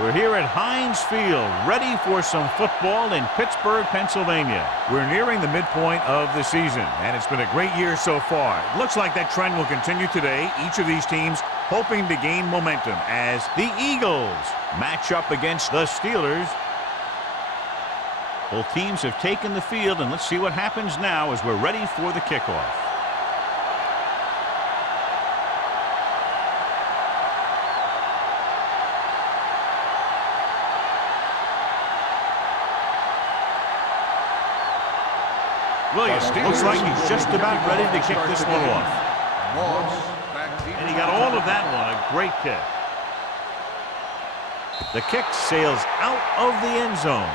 We're here at Heinz Field, ready for some football in Pittsburgh, Pennsylvania. We're nearing the midpoint of the season, and it's been a great year so far. It looks like that trend will continue today. Each of these teams hoping to gain momentum as the Eagles match up against the Steelers. Both teams have taken the field, and let's see what happens now as we're ready for the kickoff. Williams looks like he's just about ready to kick this one off. And he got all of that one. A great kick. The kick sails out of the end zone.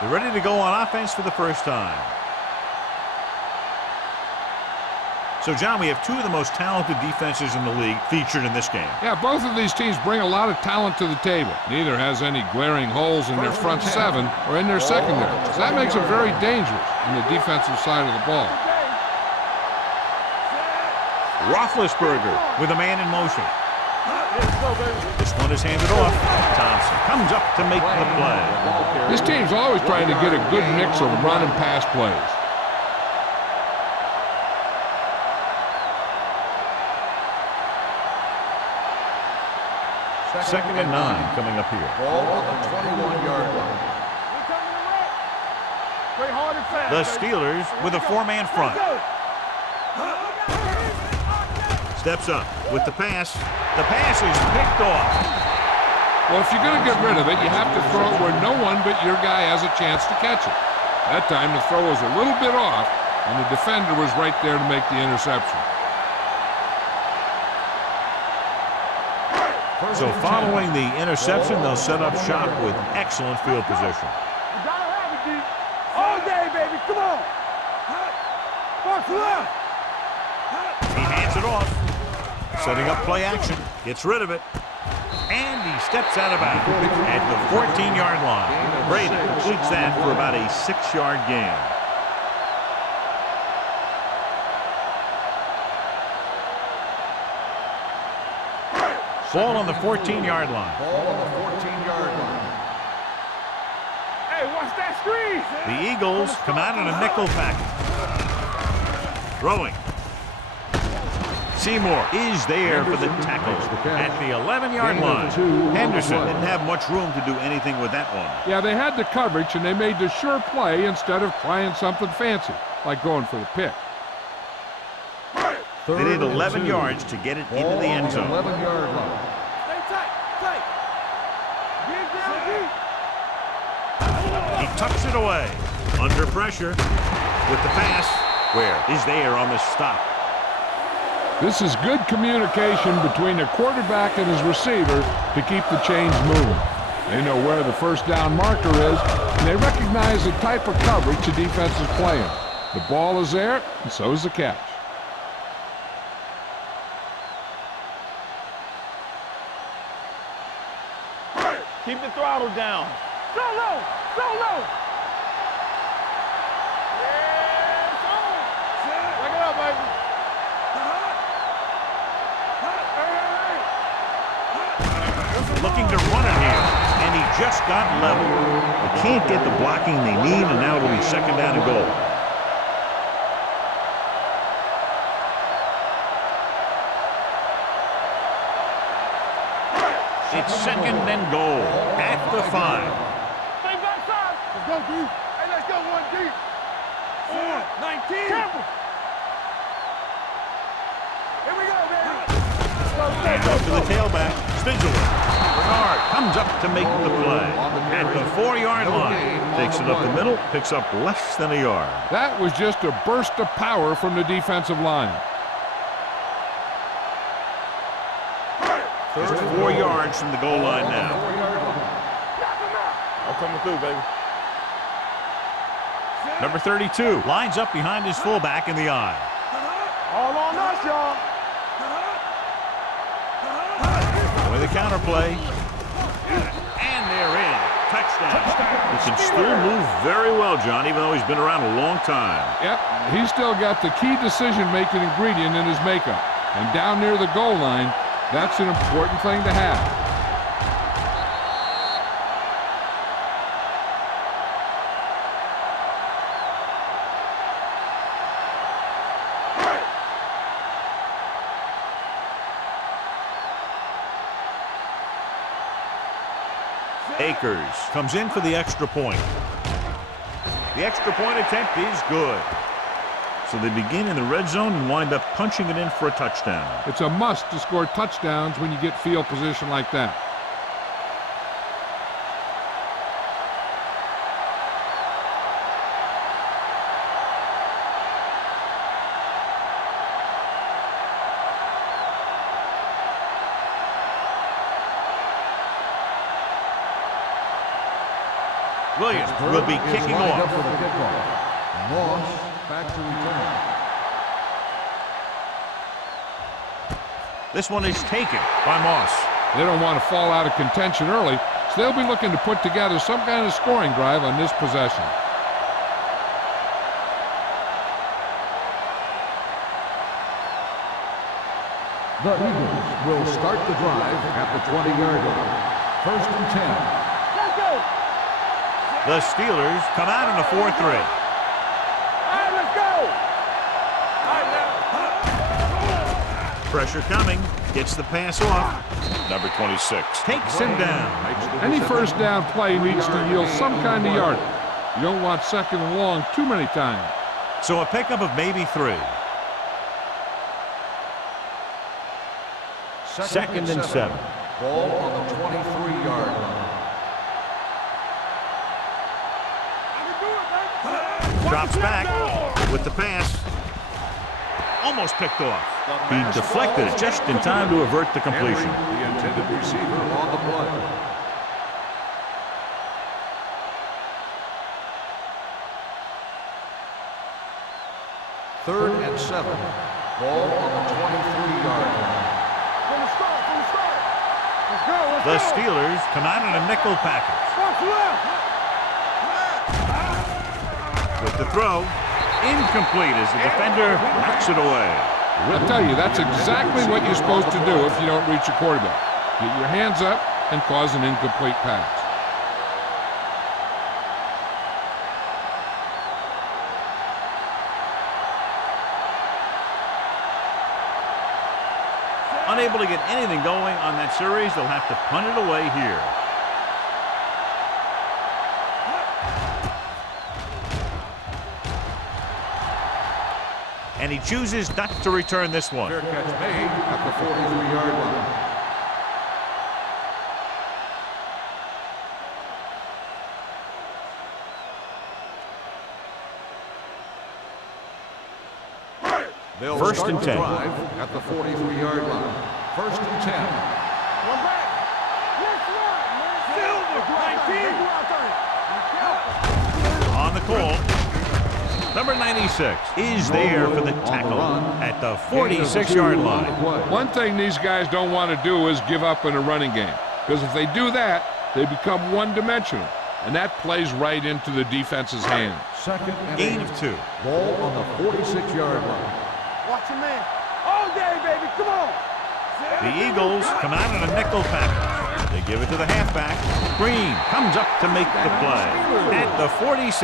They're ready to go on offense for the first time. So, John, we have two of the most talented defenses in the league featured in this game. Yeah, both of these teams bring a lot of talent to the table. Neither has any glaring holes in their front seven or in their secondary. So that makes them very dangerous on the defensive side of the ball. Roethlisberger with a man in motion. This one is handed off. Thompson comes up to make the play. This team's always trying to get a good mix of run and pass plays. Second and 9 coming up here. Ball on the 21-yard line. The Steelers with a four-man front. Steps up with the pass. The pass is picked off. Well, if you're going to get rid of it, you have to throw it where no one but your guy has a chance to catch it. That time the throw was a little bit off, and the defender was right there to make the interception. So following the interception, they'll set up shop with excellent field position. All day, baby, come on. Box left. He hands it off. Setting up play action. Gets rid of it. And he steps out of bounds at the 14-yard line. Brady completes that for about a 6-yard gain. Ball on the 14-yard line. Ball on the 14-yard line. Hey, watch that screen. The Eagles come out in a nickel package. Throwing. Seymour is there for the tackle at the 11-yard line. Henderson didn't have much room to do anything with that one. Yeah, they had the coverage, and they made the sure play instead of trying something fancy, like going for the pick. They need 11 yards to get it into the end zone. 11-yard line. Stay tight, tight. Get down deep. He tucks it away. Under pressure with the pass. Where is there on the stop? This is good communication between the quarterback and his receiver to keep the chains moving. They know where the first down marker is, and they recognize the type of coverage the defense is playing. The ball is there, and so is the catch. Keep the throttle down. So low, so low. Yeah, it's on. Back it up, baby. Looking to run it here, and he just got level. They can't get the blocking they need, and now it'll be second down and goal. It's second and goal at the 5. Stay backside. Let's go deep. Hey, let's go one deep. 19. Careful. Here we go, baby. And off to the tailback. Spindler. Bernard comes up to make the play. At the 4-yard line. Takes it up the middle. Picks up less than a yard. That was just a burst of power from the defensive line. Just 4 yards from the goal line now. I'm coming through, baby. Number 32 lines up behind his fullback in the eye. All on us, y'all. With the counter play. And they're in. Touchdown. He can still move very well, John, even though he's been around a long time. Yep, he's still got the key decision-making ingredient in his makeup. And down near the goal line, that's an important thing to have. Akers comes in for the extra point. The extra point attempt is good. So they begin in the red zone and wind up punching it in for a touchdown. It's a must to score touchdowns when you get field position like that. Williams will be kicking off. For the kickoff. Moss back to return. This one is taken by Moss. They don't want to fall out of contention early, so they'll be looking to put together some kind of scoring drive on this possession. The Eagles will start the drive at the 20-yard line. 1st and 10. Let's go. The Steelers come out in a 4-3. All right, let's go. All right, now. Pressure coming. Gets the pass off. Number 26 takes him down. Any first down play needs to yield some kind of yardage. You don't want second and long too many times. So a pickup of maybe 3. 2nd and 7. Ball on the 23-yard line. Drops back with the pass. Almost picked off. He deflected it just in time to avert the completion. The intended receiver on the play. Third and 7. Ball on the 23-yard line. From the start, from the start. Let's go, let's The go. Steelers come out in a nickel package. Watch left. With the throw, incomplete as the defender knocks it away. I'll tell you, that's exactly what you're supposed to do if you don't reach your quarterback. Get your hands up and cause an incomplete pass. Unable to get anything going on that series, they'll have to punt it away here. And he chooses not to return this one. Fair catch made at the 43-yard line. They'll First start and the 10. drive at the 43-yard line. 1st and 10. One back. Yes, right. Silver, 19. On the call. Number 96 is there for the tackle at the 46-yard line. One thing these guys don't want to do is give up in a running game, because if they do that, they become one-dimensional, and that plays right into the defense's hands. 2nd and Gain 8. of 2. Ball on the 46-yard line. Watch your man. All day, baby. Come on. The Eagles come out in a nickel package. They give it to the halfback. Green comes up to make the play at the 46.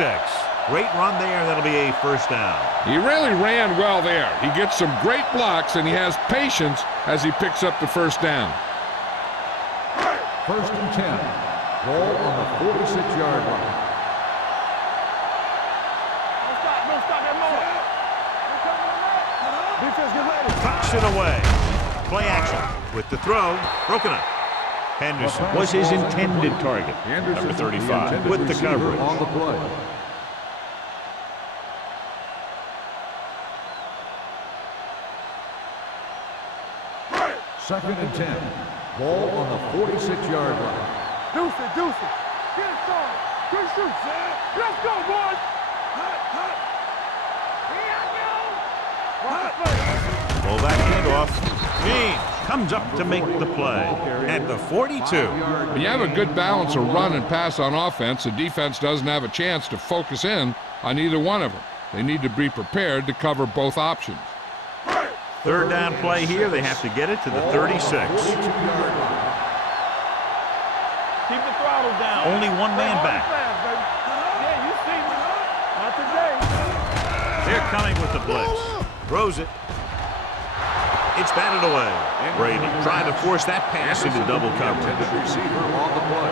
Great run there. That'll be a first down. He really ran well there. He gets some great blocks, and he has patience as he picks up the first down. 1st and 10. Ball on the 46-yard line. Don't stop that mower. Defense, get ready. Tucks it away. Play action with the throw. Broken up. Henderson was his intended target. Number 35 with the coverage. On the play. Second and 10. Ball on the 46-yard line. Deuce it. Get it started. Good shoot. Let's go, boys. Pull that handoff. James comes up to make the play at the 42. When you have a good balance of run and pass on offense, the defense doesn't have a chance to focus in on either one of them. They need to be prepared to cover both options. Third down play here. They have to get it to the 36. 42-yard line. Keep the throttle down. Only one man back. Yeah, you see me. Not today. They're coming with the blitz. Throws it. It's batted away. Brady trying to force that pass into double coverage. Intended receiver on the play.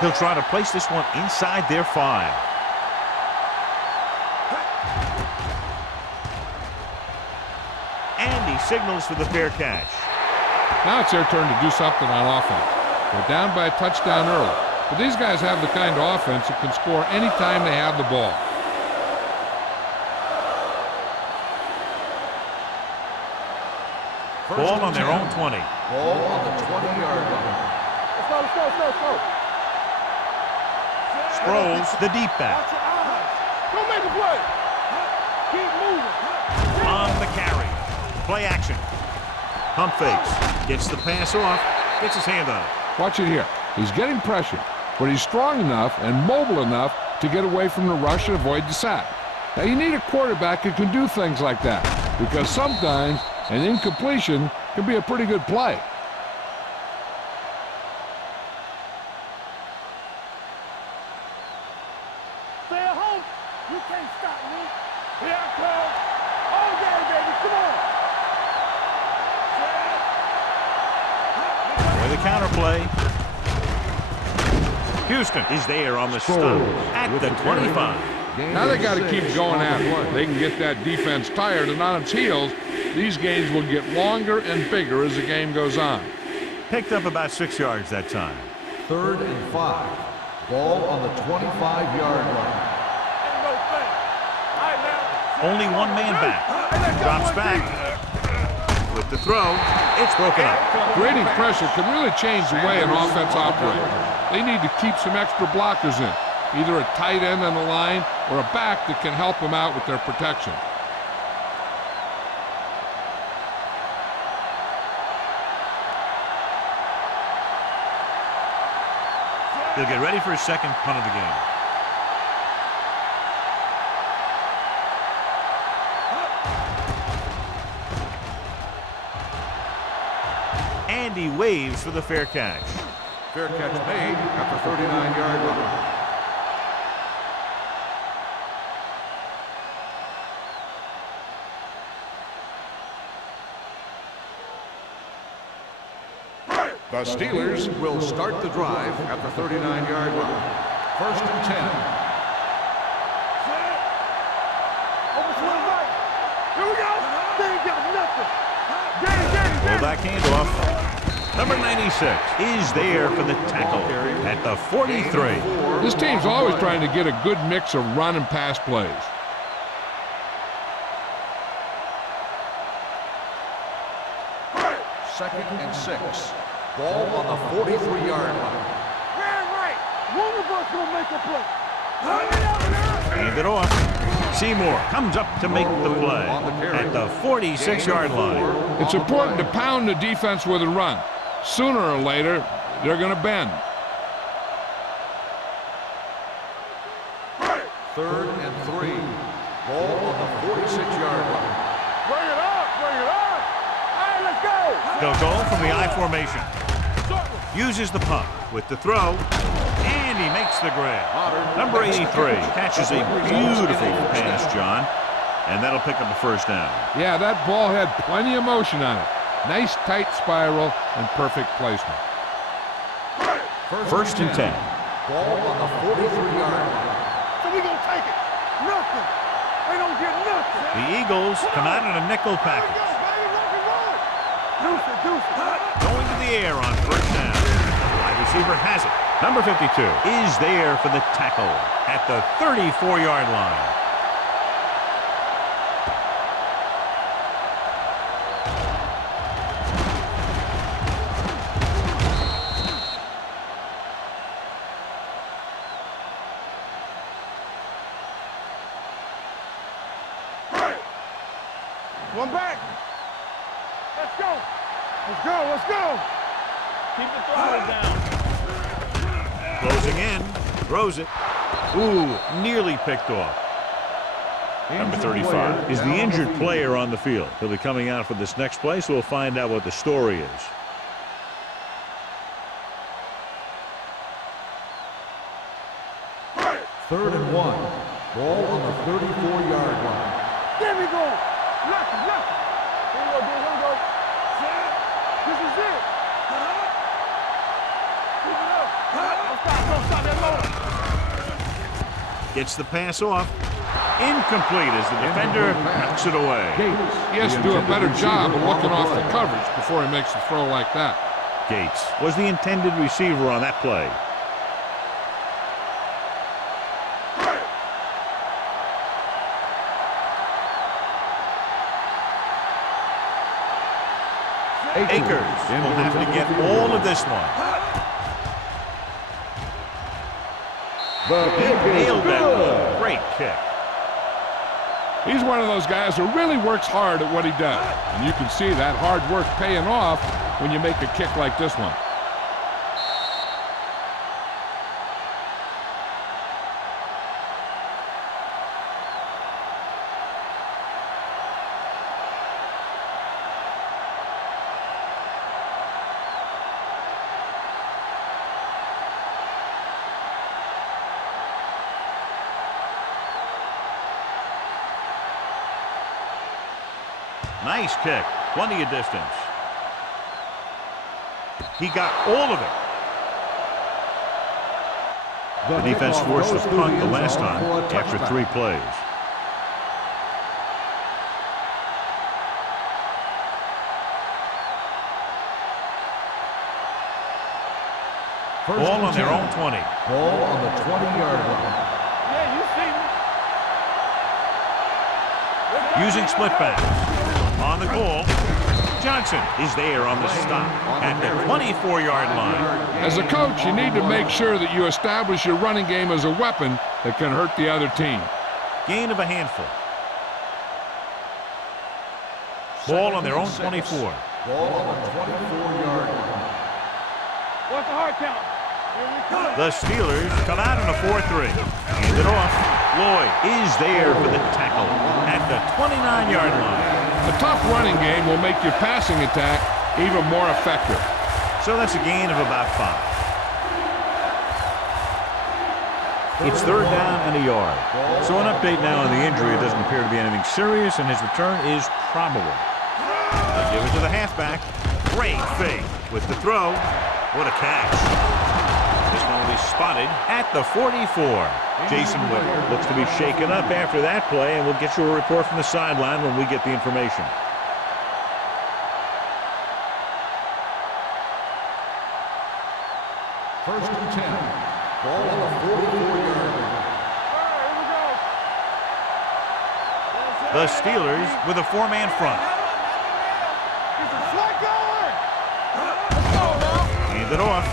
He'll try to place this one inside their 5. And he signals for the fair catch. Now it's their turn to do something on offense. They're down by a touchdown early. But these guys have the kind of offense that can score anytime they have the ball. Ball on their own 20. Ball on the 20-yard line. Let's go. Sproles, the deep back. Watch your eyes. Don't make a play. Keep moving. On the carry. Play action. Pump fakes. Gets the pass off. Gets his hand on it. Watch it here. He's getting pressure, but he's strong enough and mobile enough to get away from the rush and avoid the sack. Now, you need a quarterback who can do things like that, because sometimes an incompletion can be a pretty good play. Stay at home. You can't stop me. Here I come. All day, baby. Come on. For the counter play. Houston is there on the stop at the 25. Now they got to keep going at it. They can get that defense tired and on its heels. These games will get longer and bigger as the game goes on. Picked up about 6 yards that time. 3rd and 5. Ball on the 25-yard line. Ain't no thing. All right, now. Only one man back. Drops back. With the throw, it's broken up. Creating pressure can really change the way an offense operates. They need to keep some extra blockers in, either a tight end on the line or a back that can help them out with their protection. He'll get ready for his second punt of the game. And he waves for the fair catch. Fair catch made at the 39-yard line. The Steelers will start the drive at the 39-yard line. 1st and 10. Over to the right. Here we go. They ain't got nothing. Pull back handoff. Number 96 is there for the tackle at the 43. This team's always trying to get a good mix of run and pass plays. Second and 6. Ball on the 43-yard line. Ran right. One of us gonna make a play. Hand it off. Seymour comes up to make the play at the 46-yard line. It's important to pound the defense with a run. Sooner or later, they're going to bend. 3rd and 3. Ball on the 46-yard line. Bring it on. All right, let's go. They'll go from the I formation. Uses the pump with the throw, and he makes the grab. Number 83 catches a beautiful pass, John, and that'll pick up a first down. Yeah, that ball had plenty of motion on it. Nice tight spiral and perfect placement. 1st and 10. Ball on the 43-yard line. So we gonna take it. Nothing. They don't get nothing. The Eagles come out in a nickel Here we package. go, baby. Rock and roll. Deuce it. Going to the air on first down. Wide receiver has it. Number 52 is there for the tackle at the 34-yard line. One back. Let's go. Keep the throttle down. Closing in. Throws it. Ooh, nearly picked off. Number 35 is the injured player on the field. He'll be coming out for this next play, so we'll find out what the story is. Third and 1. Ball on the 34-yard line. There we go. Nothing. Here we go. This is it. Keep it up. Don't stop. Gets the pass off. Incomplete as the defender knocks it away. He has to do a better job of looking off the coverage before he makes a throw like that. Gates was the intended receiver on that play. Akers will have to get all of this one. He nailed that one. Great kick. He's one of those guys who really works hard at what he does. And you can see that hard work paying off when you make a kick like this one. Nice kick. Plenty of distance. He got all of it. The defense forced a punt the last time after 3 plays. Ball on their own 20. Ball on the 20-yard line. Yeah, you see me. Using split pass. On the goal, Johnson is there on the stop at the 24-yard line. As a coach, you need to make sure that you establish your running game as a weapon that can hurt the other team. Gain of a handful. Ball on their own 24. Ball on the 24-yard line. What's the hard count? The Steelers come out in a 4-3. Hand it off. Lloyd is there for the tackle at the 29-yard line. A tough running game will make your passing attack even more effective. So that's a gain of about 5. It's 3rd down and a yard. So an update now on the injury. It doesn't appear to be anything serious, and his return is probable. They give it to the halfback. Great fake with the throw. What a catch. This one will be spotted at the 44. Jason Witt looks to be shaken up after that play, and we'll get you a report from the sideline when we get the information. First and 10. Ball on the 44-yard line. The Steelers with a 4-man front. Hand it off.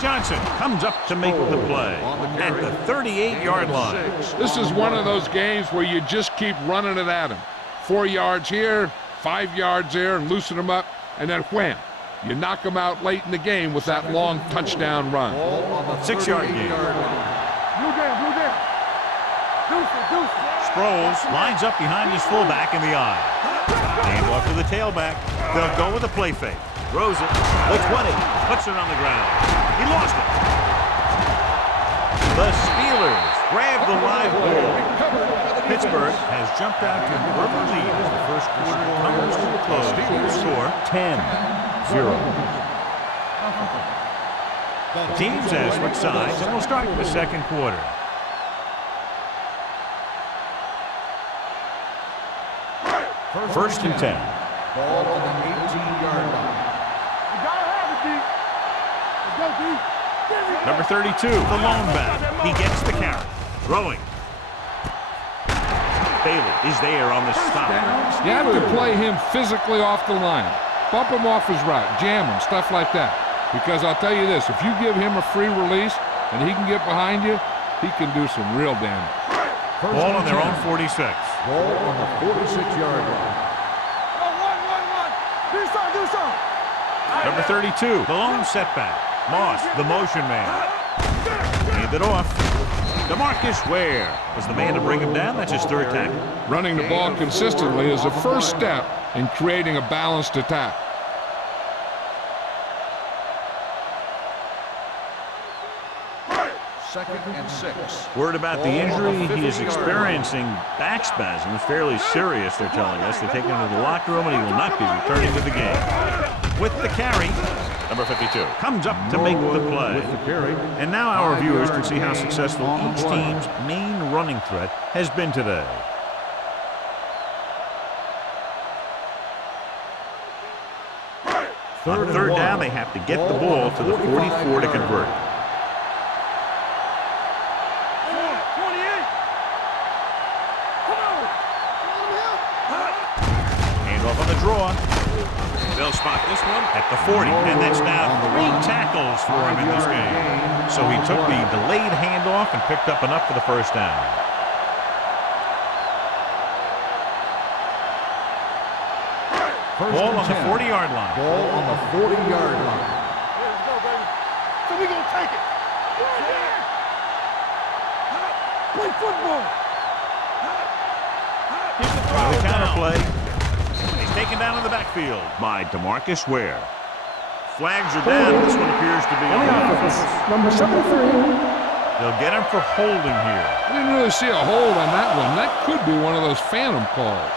Johnson comes up to make the play at the 38-yard line. This is one of those games where you just keep running it at him. 4 yards here, 5 yards there, and loosen them up, and then wham. You knock them out late in the game with that long touchdown run. 6-yard gain. Sproles lines up behind his fullback in the eye. Hand off to the tailback. They'll go with a play fake. Throws it. The 20. Puts it on the ground. He lost it. The Steelers grab the live ball. Pittsburgh has jumped out to an early lead as the first quarter comes to a close. The score 10-0. Teams have switched sides, and we'll start the second quarter. First and 10. Ball on the 18-yard line. You gotta have it, D. Let's go, D. Number 32, the lone back. He gets the carry. Throwing. Bailey is there on the stop. You have to play him physically off the line. Bump him off his route, jam him, stuff like that. Because I'll tell you this, if you give him a free release and he can get behind you, he can do some real damage. Ball on their own 46. Ball on the 46-yard line. Number 32, the lone setback. Moss, the motion man. Hand it off. DeMarcus Ware was the man to bring him down. That's his 3rd tackle. Running the ball consistently is the first step in creating a balanced attack. Second and 6. Word about the injury. He is experiencing back spasms, fairly serious, they're telling us. They're taking him to the locker room, and he will not be returning to the game. With the carry, Number 52 comes up to make the play. With the carry. And now our 5 viewers can yards see how gain successful on the each play. team's main running threat has been today. On third down, they have to get the ball to the 44 to convert. Handoff on the draw. They'll spot this one at the 40, and that's now 3 tackles for him in this game. So he took the delayed handoff and picked up enough for the first down. Ball on the 40-yard line. Ball on the 40-yard line. Let's go, baby. So we gonna take it. Play football. Here's the throw. The counter play. He's taken down in the backfield by DeMarcus Ware. Flags are down. This one appears to be on the offense. Number 73. They'll get him for holding here. I didn't really see a hold on that one. That could be one of those phantom calls.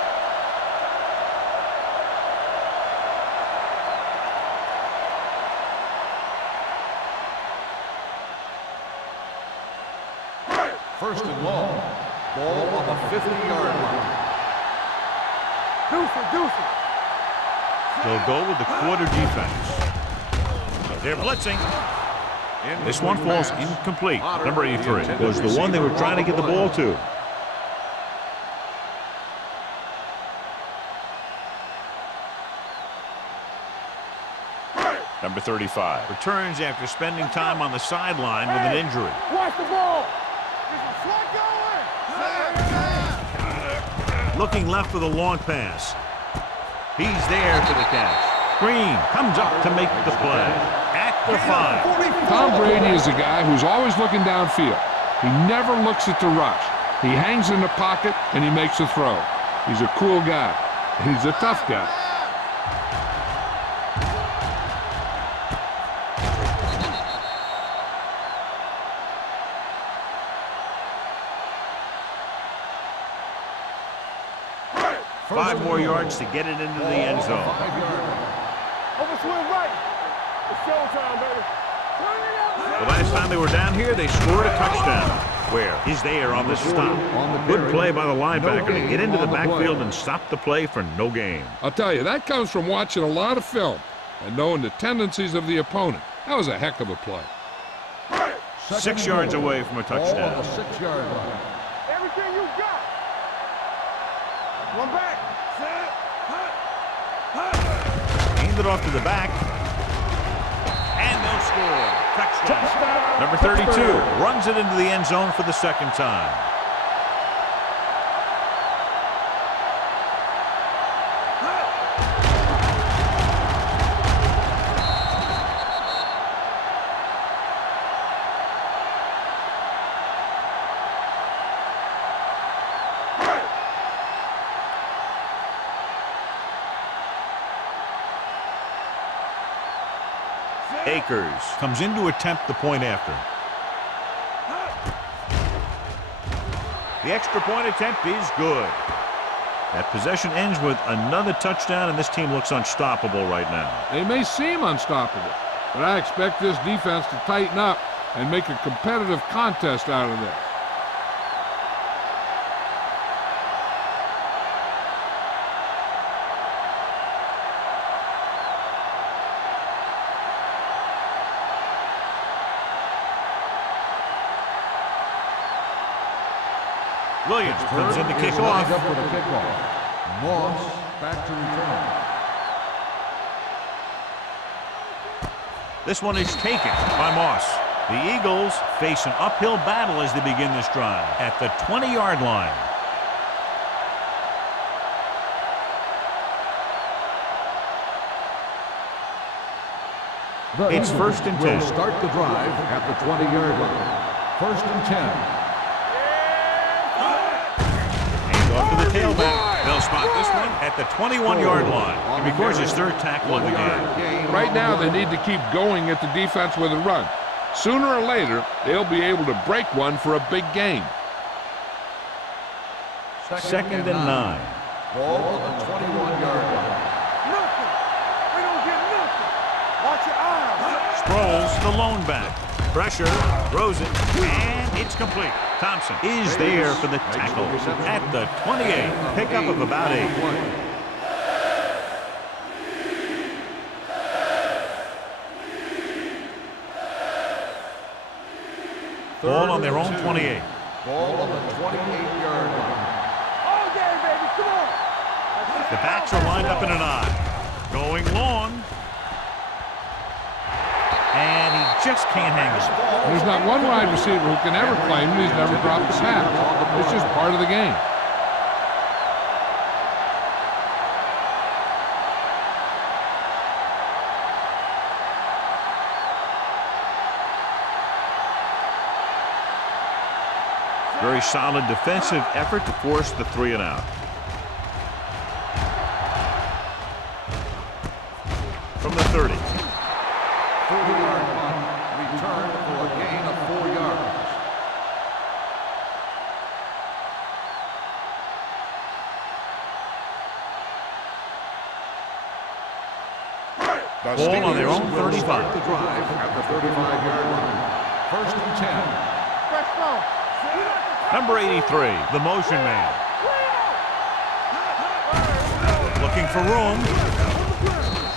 First and long. Ball on the 50-yard line. Deuce it. They'll go with the quarter defense. They're blitzing. This one falls incomplete. Number 83 was the one they were trying to get the ball to. Number 35 returns after spending time on the sideline with an injury. Watch the ball. Looking left for the long pass. He's there for the catch. Green comes up to make the play at the 5. Tom Brady is a guy who's always looking downfield. He never looks at the rush. He hangs in the pocket and he makes a throw. He's a cool guy. He's a tough guy. Five more yards to get it into the end zone. Overswing right. It's showtime, baby. The last time they were down here, they scored a touchdown. Where he's there on the stop. Good play by the linebacker to get into the backfield and stop the play for no gain. I'll tell you, that comes from watching a lot of film and knowing the tendencies of the opponent. That was a heck of a play. 6 yards away from a touchdown. Ball on the 6-yard line. Everything you got. One back. Hand it off to the back. And they'll score. Touchdown. Number 32 runs it into the end zone for the second time. Akers comes in to attempt the point after. The extra point attempt is good. That possession ends with another touchdown, and this team looks unstoppable right now. They may seem unstoppable, but I expect this defense to tighten up and make a competitive contest out of this. Williams comes in to kick off. Up for the kickoff. Moss back to return. This one is taken by Moss. The Eagles face an uphill battle as they begin this drive at the 20-yard line. It's first and 10. Will start the drive at the 20-yard line. First and 10. Off to the tailback. They'll spot this one at the 21-yard line. And because his third tackle of the game. Right now, they need to keep going at the defense with a run. Sooner or later, they'll be able to break one for a big game. Second and 9. Ball on the 21-yard line. Nothing. We don't get nothing. Watch your eyes. Sproles, the lone back. Pressure, throws it, and it's complete. Thompson is there for the tackle at the 28. Pickup of about 8. Ball on their own 28. Ball on the 28-yard line. All game, baby. Come on. The backs are lined up in an I. Going long. And he just can't hang on. There's not one wide receiver who can ever claim that he's never dropped a pass. It's just part of the game. Very solid defensive effort to force the 3 and out. From the 30. 40-yard punt, returned for a gain of 4 yards. Ball on their own Will 35. start the drive at the 35-yard line. First and 10. Fresh ball. Number 83, the motion man. Looking for room.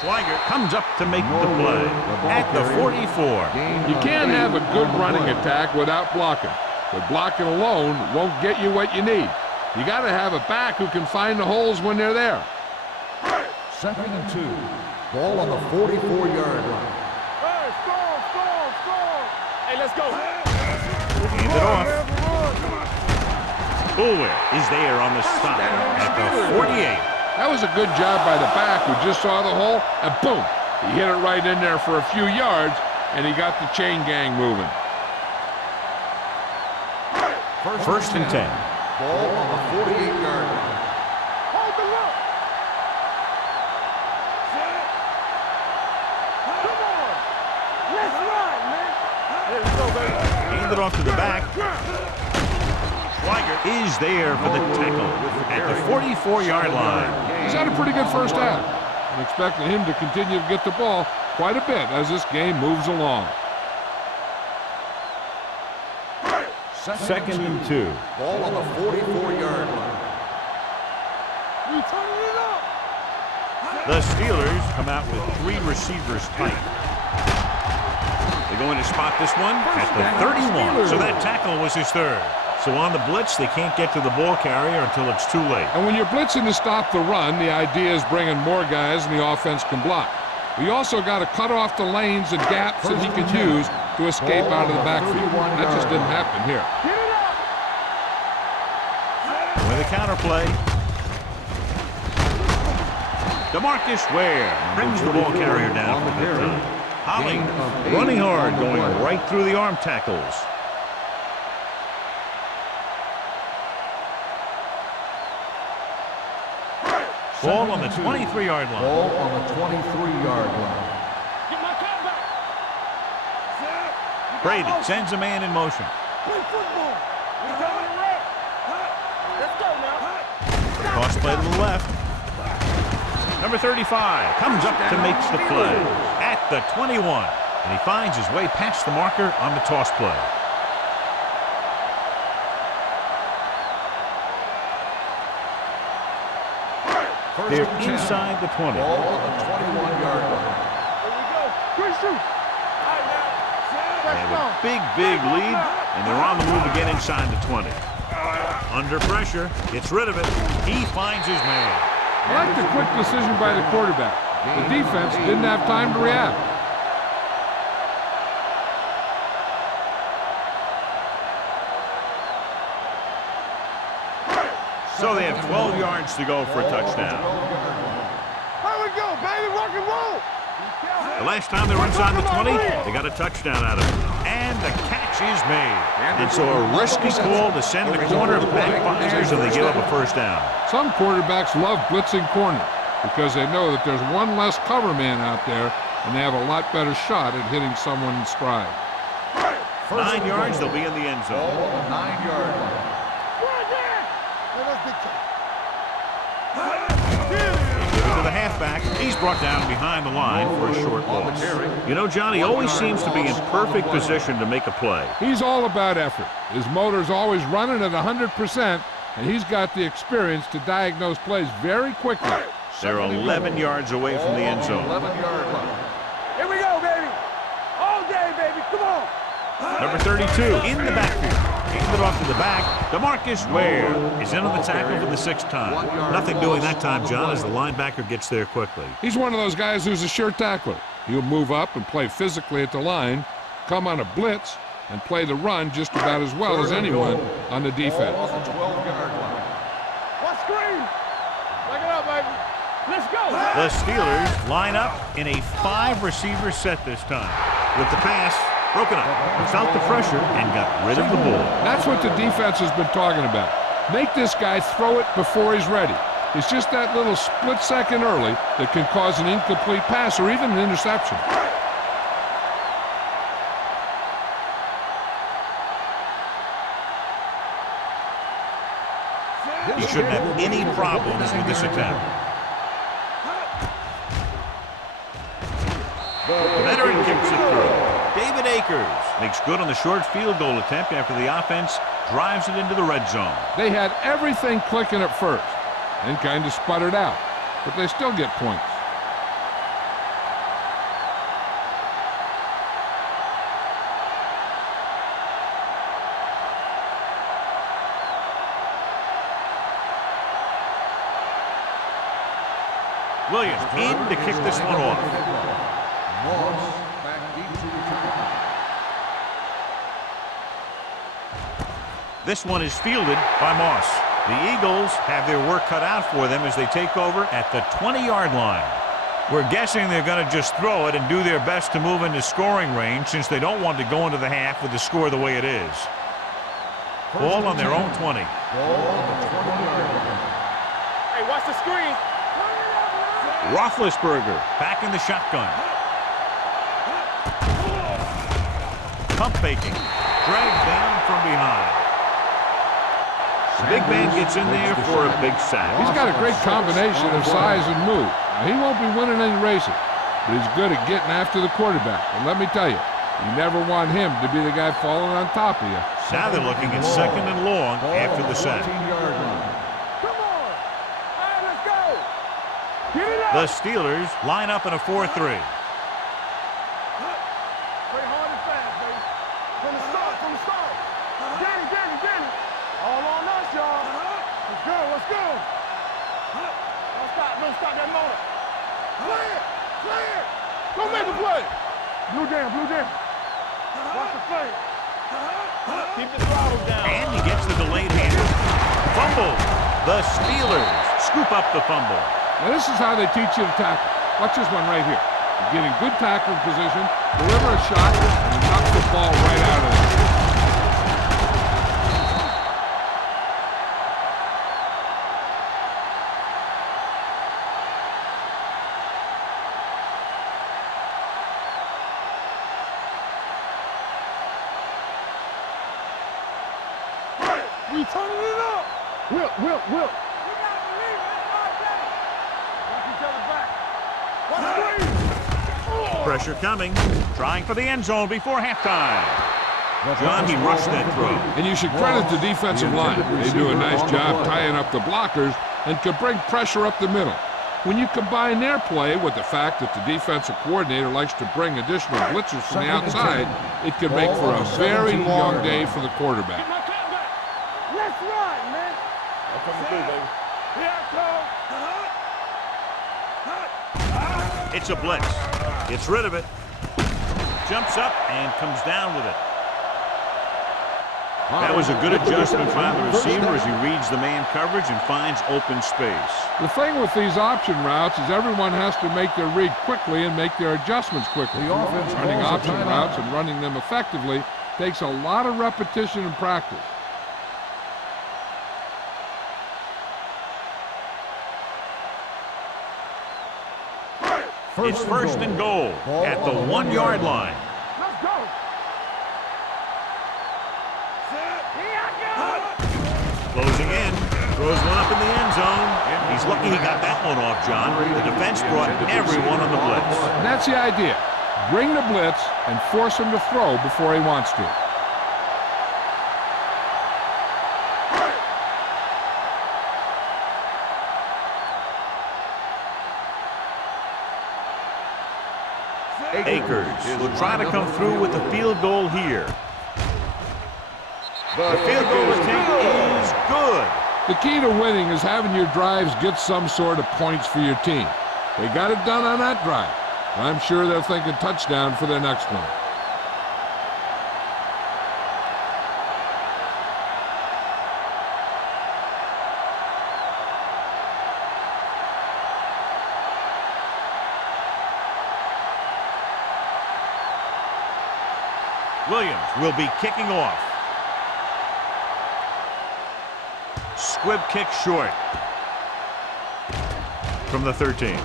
Schweiger comes up to make the play at the 44. You can't have a good running attack without blocking. But blocking alone won't get you what you need. You got to have a back who can find the holes when they're there. Second and 2. Ball on the 44-yard line. Hey, score. Hey, let's go. Hand it off. Boulware is there on the stop at the 48. That was a good job by the back who just saw the hole, and boom, he hit it right in there for a few yards, and he got the chain gang moving. First and 10. Ball on the 48-yard line. Hold the look. Come on. Let's ride, man. Let's go, baby. Hand it off to the back. Schweiger is there for the tackle at the 44-yard line. He's had a pretty good first half. I'm expecting him to continue to get the ball quite a bit as this game moves along. Second and 2. Ball on the 44-yard line. You turning it up. The Steelers come out with 3 receivers tight. They're going to spot this one at the 31. So that tackle was his 3rd. So on the blitz, they can't get to the ball carrier until it's too late. And when you're blitzing to stop the run, the idea is bringing more guys and the offense can block. We also got to cut off the lanes and gaps that he can use to escape out of the backfield. That just didn't happen here. Get it up. With a counterplay. DeMarcus Ware brings the ball carrier down for the time. Holly running hard, going right through the arm tackles. Ball on the 23-yard line. Ball on the 23-yard line. Get my cat back. Brady sends a man in motion. Play football. We're coming to wreck. Let's go now. Cross play to the left. Number 35 comes up to make the play at the 21. And he finds his way past the marker on the toss play. They're inside the 20. Ball on the 21-yard line. Here we go. Good shoot. All right, now. They have a big lead, and they're on the move again inside the 20. Under pressure, gets rid of it. He finds his man. I like the quick decision by the quarterback. The defense didn't have time to react. So they have 12 yards to go for a touchdown. Here we go, baby. Rock and roll. The last time they were inside the 20, they got a touchdown out of it. And the catch is made. And so a risky call to send the corner backfires, and they give up a first down. Some quarterbacks love blitzing corner because they know that there's one less cover man out there, and they have a lot better shot at hitting someone in stride. 9 yards, they'll be in the end zone. Ball on the 9-yard line. Right there. Let us be Give it to the halfback. back. He's brought down behind the line for a short loss. You know, John, he always seems to be in perfect position to make a play. He's all about effort. His motor's always running at 100%, and he's got the experience to diagnose plays very quickly. They're 11 yards away from the end zone. 11-yard line. Here we go, baby. All day, baby. Come on. Number 32 in the backfield. Handed off to the back. DeMarcus Ware is in on the tackle for the 6th time. Nothing doing that time, John, as the linebacker gets there quickly. He's one of those guys who's a sure tackler. He'll move up and play physically at the line, come on a blitz, and play the run just about as well as anyone on the defense. 12-yard line. What screen? Back it up, baby. Let's go. The Steelers line up in a 5-receiver set this time. With the pass broken up, felt the pressure, and got rid of the ball. That's what the defense has been talking about. Make this guy throw it before he's ready. It's just that little split second early that can cause an incomplete pass or even an interception. He shouldn't have any problems with this attempt. The veteran kicks it through. David Akers makes good on the short field goal attempt after the offense drives it into the red zone. They had everything clicking at first and kind of sputtered out, but they still get points. Williams in to kick this one off. Moss back deep to return. This one is fielded by Moss. The Eagles have their work cut out for them as they take over at the 20-yard line. We're guessing they're going to just throw it and do their best to move into scoring range since they don't want to go into the half with the score the way it is. Ball on their own 20. Ball on the 20-yard line. Hey, watch the screen. Roethlisberger back in the shotgun. Pump faking. Dragged down from behind. The big man gets in there for a big sack. He's got a great combination of size and move. Now, he won't be winning any races, but he's good at getting after the quarterback. And let me tell you, you never want him to be the guy falling on top of you. Now they're looking at 2nd and long after the sack. 14-yard line. Come on. All right, let's go. Get it up. The Steelers line up in a 4-3. Play hard and fast, baby. From the start, from the start. Get it. All on us, y'all. Let's go. Don't stop that motor. Play it. Go make a play. Blue jam. Watch the play. Keep the throttle down. And he gets the delayed handle. Fumble. The Steelers scoop up the fumble. Now, this is how they teach you to tackle. Watch this one right here. You get in good tackling position, deliver a shot, and knock the ball right out of there. We turning it up. Will. We gotta believe it. Watch each other back. Watch screen. Pressure coming. Trying for the end zone before halftime. John, he rushed that throw. And you should credit the defensive line. They do a nice job tying up the blockers and can bring pressure up the middle. When you combine their play with the fact that the defensive coordinator likes to bring additional blitzers from the outside, it can make for a very long day for the quarterback. Let's run, man. I'm coming through, baby. Here I come. It's a blitz. Gets rid of it. Jumps up and comes down with it. That was a good adjustment by the receiver as he reads the man coverage and finds open space. The thing with these option routes is everyone has to make their read quickly and make their adjustments quickly. The offense Running calls a option timeout. routes and running them effectively takes a lot of repetition and practice. It's 1st and goal at the 1-yard line. Let's go. Here I go. Closing in. Throws one up in the end zone. He's He's lucky he got that one off, John. The defense brought everyone on the blitz. And that's the idea. Bring the blitz and force him to throw before he wants to. Akers will try to come through with the field goal here. The field goal attempt is good. The key to winning is having your drives get some sort of points for your team. They got it done on that drive. I'm sure they're thinking touchdown for their next one. Williams will be kicking off. Squib kick short. From the 13.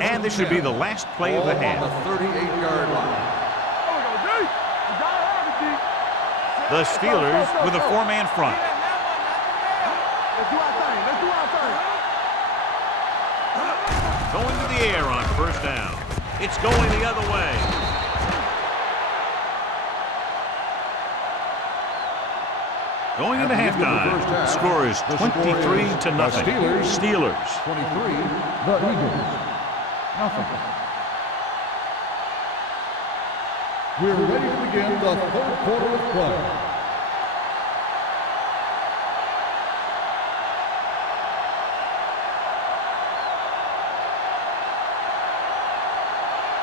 And this should be the last play of the half. On the 38-yard line. The Steelers with a four-man front. Let's do our thing. Let's do our thing. Going to the air on first down. It's going the other way. Going into halftime. Score is 23-0. Steelers. 23, the Eagles. Nothing. We're ready to begin the third quarter of play.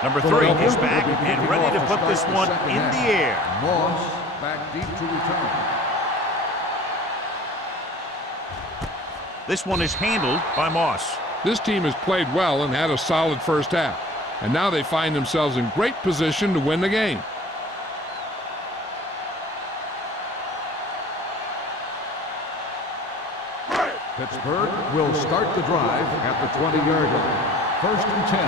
Number 3 is back and ready to put this one in the air. Moss back deep to return. This one is handled by Moss. This team has played well and had a solid first half. And now they find themselves in great position to win the game. Pittsburgh will start the drive at the 20-yard line. First and 10.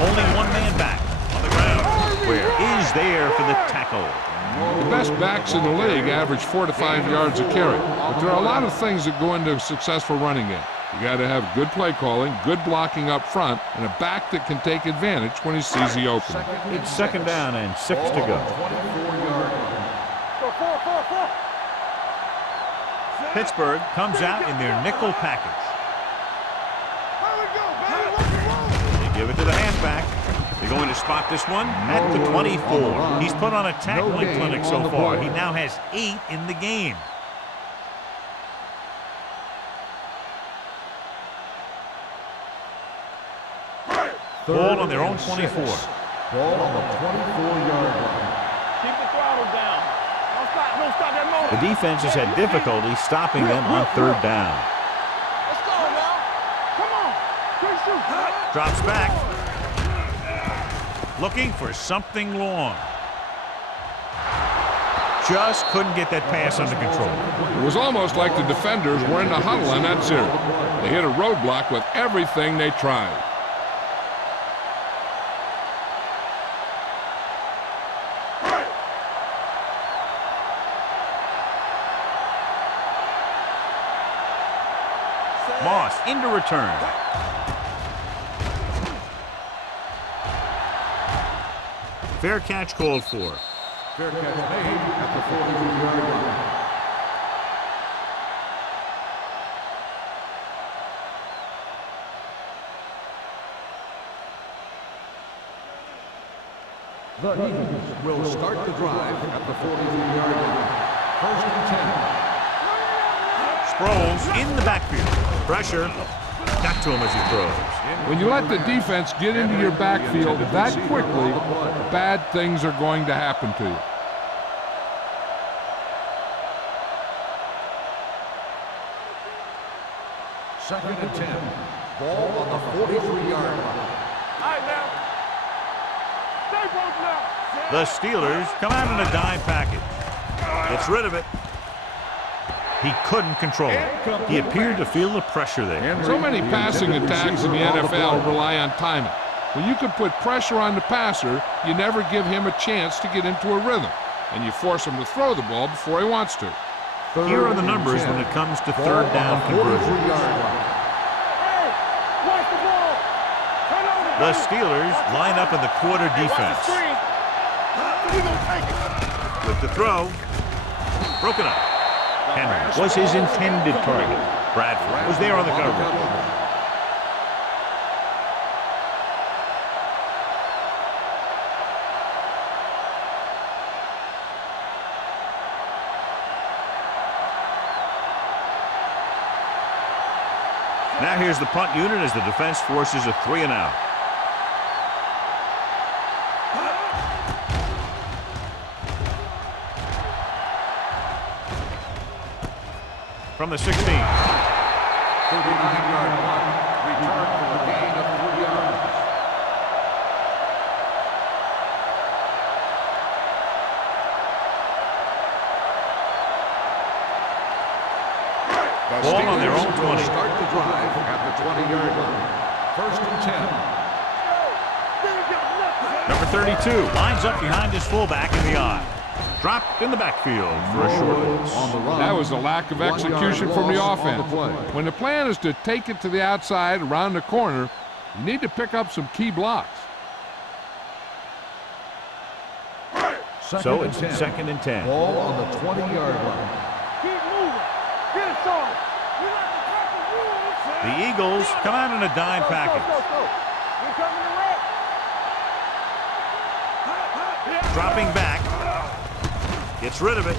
Only one man back on the ground. Where is there for the tackle? The best backs in the league average 4 to 5 yards a carry. But there are a lot of things that go into a successful running game. You got to have good play calling, good blocking up front, and a back that can take advantage when he sees the opening. It's second down and 6 to go. Pittsburgh comes out in their nickel package. They give it to the halfback. They're going to spot this one at the 24. He's put on a tackling clinic so far. He now has 8 in the game. Ball on their own 24. Ball on the 24-yard line. Keep the throttle down. Don't stop that motor. The defense has had difficulty stopping them on third down. Let's go now. Come on. Quick shoot. Drops back. Looking for something long. Just couldn't get that pass under control. It was almost like the defenders were in the huddle on that series. They hit a roadblock with everything they tried. Moss into return. Fair catch called for. Fair catch made at the 43-yard line. The Eagles will start the drive at the 43-yard line. First and 10. Sproles in the backfield. Pressure. Got to him as he throws. When you let the defense get into your backfield that quickly, bad things are going to happen to you. Second and 10. Ball on the 43-yard line. All right, now. Stay close now. The Steelers come out in a dime package. Gets rid of it. He couldn't control it. He appeared to feel the pressure there. So many passing attacks in the NFL rely on timing. When you can put pressure on the passer, you never give him a chance to get into a rhythm, and you force him to throw the ball before he wants to. Here are the numbers when it comes to third down conversions. The Steelers line up in the quarter defense. With the throw, broken up. Henry was his intended target. Bradford was there on the coverage. Now here's the punt unit as the defense forces a 3-and-out. From the 16. 39-yard punt, return for a gain of 3 yards. Ball on their own 20. Start the drive at the 20-yard line. First and 10. Number 32 lines up behind his fullback in the I. Dropped in the backfield for a short loss. That was a lack of execution from the offense. When the plan is to take it to the outside around the corner, you need to pick up some key blocks. So it's second and 10. Ball on the 20-yard line. Keep moving. Get it on. The Eagles come out in a dime package. Dropping back. Gets rid of it.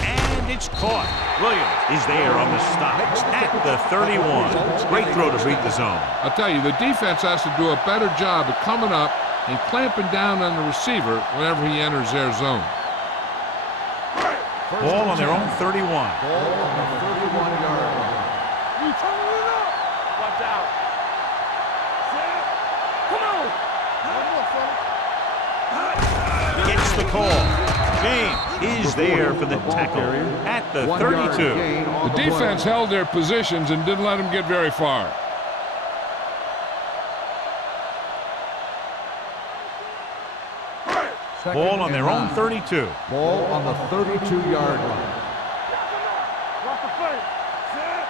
And it's caught. Williams is there on the stop at the 31. Great throw to beat the zone. I'll tell you, the defense has to do a better job of coming up and clamping down on the receiver whenever he enters their zone. Ball on their own 31. Ball on the 31-yard line. You turning it up. Watch out. Set. Come on. One more, fella. Gets the call. James is there for the tackle at the 32. The defense held their positions and didn't let them get very far. Ball on their own 32. Ball on the 32-yard line. Watch the play. Set.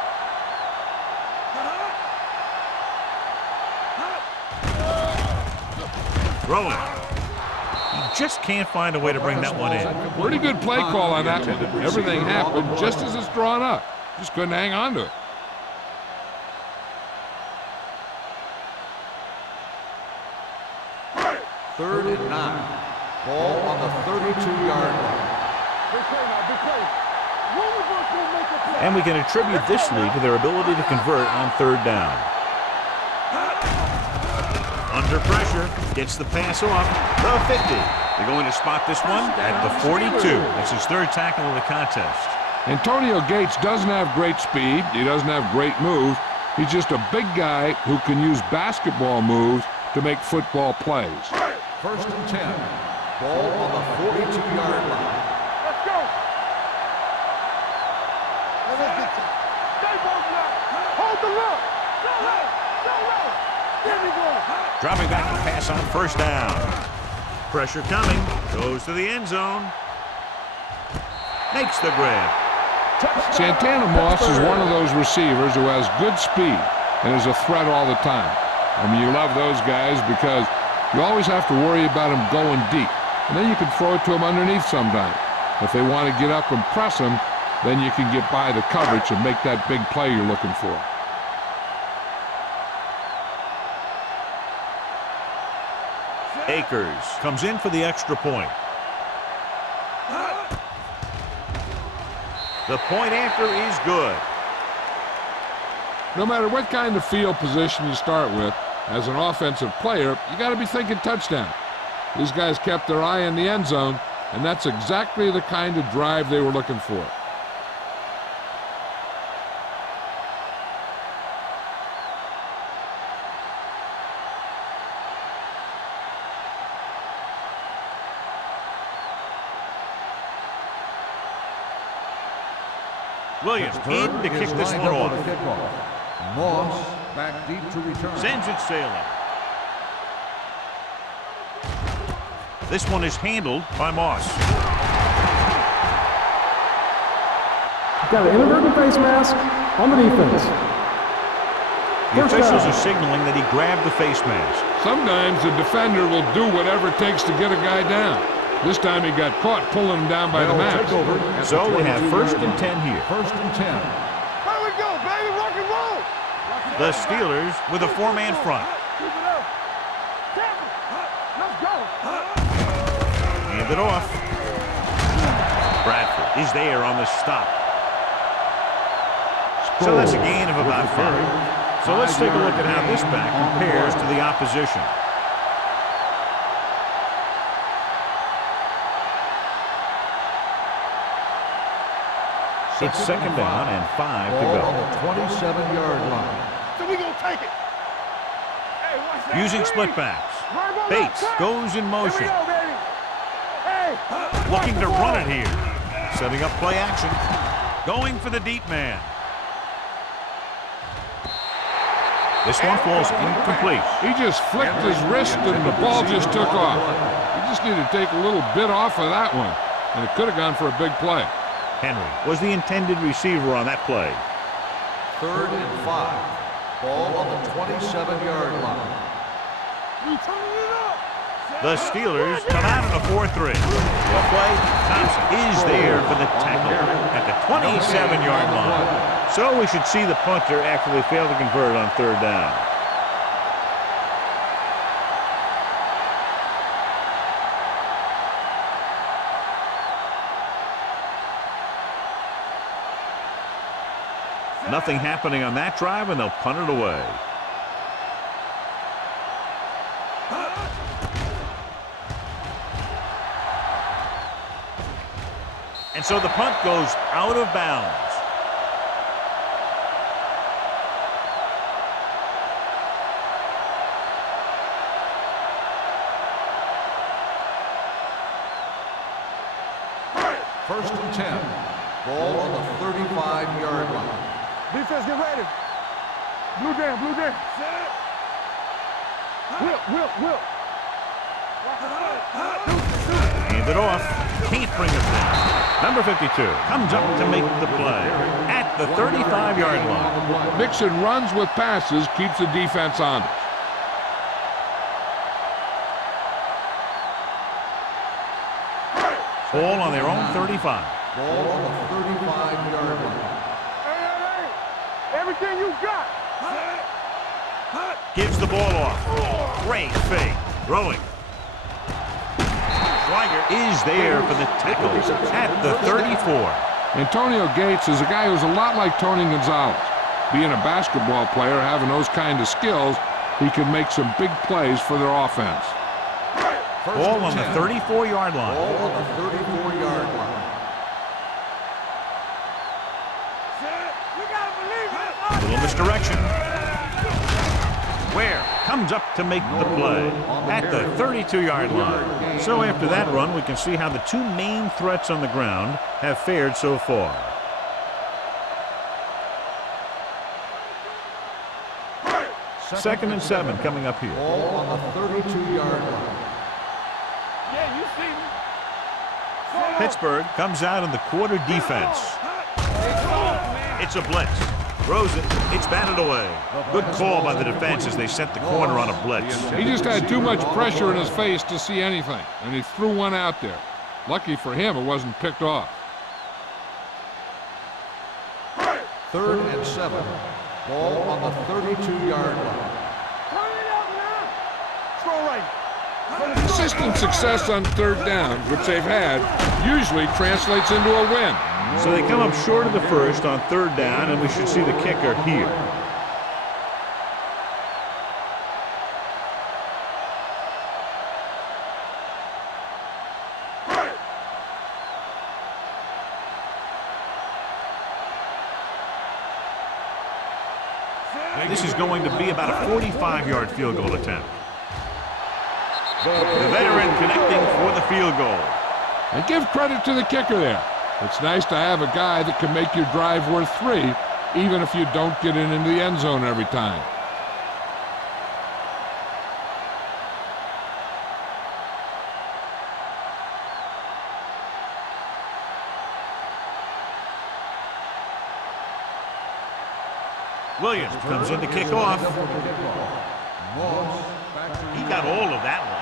Throwing. He just can't find a way to bring that one in. Pretty good play call on that one. Everything happened just as it's drawn up. Just couldn't hang on to it. Third and 9. Ball on the 32-yard line. Big play now. Big play. One of us will make a play. And we can attribute this lead to their ability to convert on third down. Under pressure, gets the pass off, the 50. They're going to spot this one at the 42. That's his third tackle of the contest. Antonio Gates doesn't have great speed. He doesn't have great moves. He's just a big guy who can use basketball moves to make football plays. First and 10. Ball on the 42-yard line. Let's go. Stay both now. Hold the look. Go left. Go left. There we go. Dropping back to pass on first down. Pressure coming. Goes to the end zone. Makes the grab. Santana Moss is one of those receivers who has good speed and is a threat all the time. I mean, you love those guys because you always have to worry about them going deep. And then you can throw it to them underneath sometimes. If they want to get up and press them, then you can get by the coverage and make that big play you're looking for. Akers comes in for the extra point. The point after is good. No matter what kind of field position you start with, as an offensive player, you got to be thinking touchdown. These guys kept their eye on the end zone, and that's exactly the kind of drive they were looking for. Williams in to kick Is this lined one up off. for the kickoff. Moss back deep to return. Sends it sailing. This one is handled by Moss. Got an inadvertent face mask on the defense. The First officials down. are signaling that he grabbed the face mask. Sometimes the defender will do whatever it takes to get a guy down. This time he got caught pulling him down by the They'll mask. take over at So the we have 22-yard first and line. 10 here. First and 10. Here we go, baby. Rock and roll. The Steelers with a four-man front. Keep it up. Tackle. Let's go. Hand it off. Bradford is there on the stop. So that's a gain of about 5. So let's take a look at how this back compares to the opposition. It's second down and 5 to Ball go. on the 27-yard line. So we gonna take it. Hey, watch that. Using Three. split backs. Right ball Bates outside. goes in Here we motion. go, baby. Hey. Looking watch to the ball. run it here. Setting up play action. Going for the deep man. This one falls incomplete. He just flicked his wrist and the ball just took off. He just needed to take a little bit off of that one, and it could have gone for a big play. Henry was the intended receiver on that play. 3rd and 5. Ball on the 27-yard line. We turning it up. The Steelers come out in a 4-3. Well play. Thompson is there for the tackle at the 27-yard line. So we should see the punter after they fail to convert on 3rd down. Nothing happening on that drive, and they'll punt it away. And so the punt goes out of bounds. First and 10. Ball on the 35-yard line. Defense, get ready. Blue jam, blue jam. Whip. Hand it off. Can't bring it down. Number 52 comes up to make the play at the 35-yard line. Mixon runs with passes, keeps the defense honest. Ball on their own 35. Ball on the 35-yard line. Hey. Everything you got. Gives the ball off. Great fake. Throwing. Schweiger is there for the tackle at the 34. Antonio Gates is a guy who's a lot like Tony Gonzalez. Being a basketball player, having those kind of skills, he can make some big plays for their offense. Ball on the 34-yard line. Ball on the 34-yard line. Little misdirection. Ware comes up to make the play at the 32-yard line. So after that run, we can see how the two main threats on the ground have fared so far. Second and 7 coming up here. Ball on the 32-yard line. Yeah, you see me. Pittsburgh comes out in the quarter defense. It's a blitz. Throws it. It's batted away. Good call by the defense as they set the corner on a blitz. He just had too much pressure in his face to see anything, and he threw one out there. Lucky for him, it wasn't picked off. 3rd and 7. Ball on the 32-yard line. Turn it up now. Throw right. Consistent success on 3rd down, which they've had, usually translates into a win. So they come up short of the first on 3rd down, and we should see the kicker here. This is going to be about a 45-yard field goal attempt. The veteran connecting for the field goal. And give credit to the kicker there. It's nice to have a guy that can make your drive worth 3, even if you don't get it into the end zone every time. Williams comes in to kick off. He got all of that one.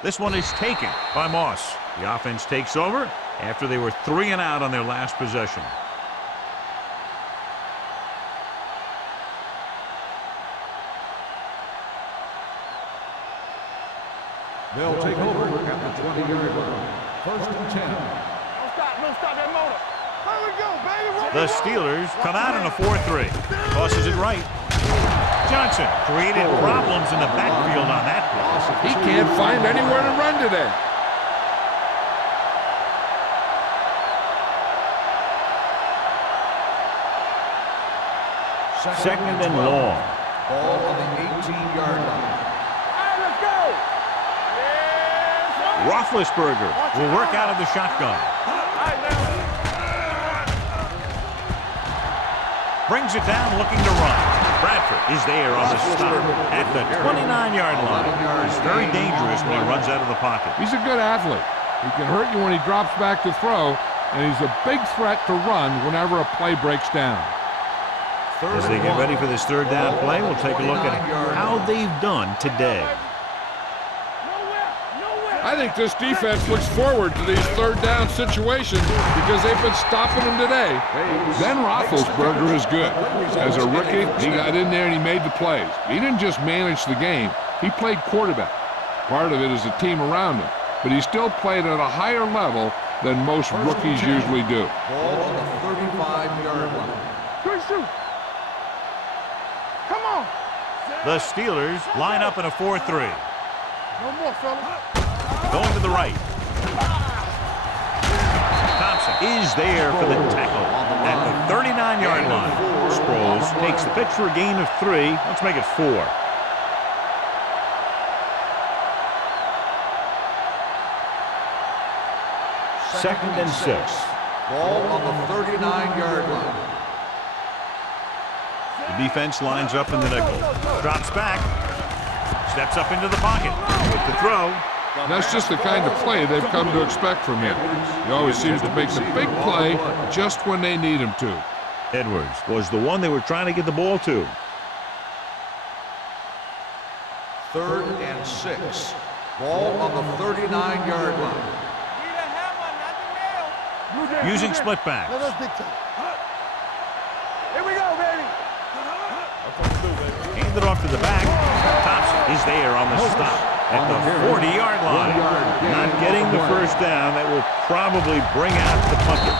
This one is taken by Moss. The offense takes over after they were 3 and out on their last possession. They'll take over at the 20-yard line. First and 10. Don't stop that motor. Here we go, baby. The Steelers come out in a 4-3. Tosses it right. Johnson created problems in the backfield on that play. He can't find anywhere to run today. Second and long. Ball on the 18-yard line. All right, let's go. Yes, Roethlisberger will work out of the shotgun. all right, now. Brings it down looking to run. Bradford is there on the stop at the 29-yard line. He's very dangerous when he runs out of the pocket. He's a good athlete. He can hurt you when he drops back to throw, and he's a big threat to run whenever a play breaks down. As they get ready for this third down play, we'll take a look at how they've done today. I think this defense looks forward to these third down situations because they've been stopping them today. Ben Roethlisberger is good. As a rookie, he got in there and he made the plays. He didn't just manage the game. He played quarterback. Part of it is the team around him, but he still played at a higher level than most rookies usually do. Ball on the 35-yard line. Good shoot. Come on. The Steelers line up in a 4-3. No more, fella. Going to the right. Thompson is there for the tackle at the 39-yard line. Sproles takes the pitch for a gain of 3. Let's make it 4. Second and 6. Ball on the 39-yard line. The defense lines up in the nickel. Drops back. Steps up into the pocket. With the throw. That's just the kind of play they've come to expect from him. He always seems to make the big play just when they need him to. Edwards was the one they were trying to get the ball to. Third and 6. Ball on the 39-yard line. Using split backs. Let us dictate. Here we go, baby. Hand it off to the back. Thompson is there on the stop at the 40-yard line. Not getting the first down. That will probably bring out the punter.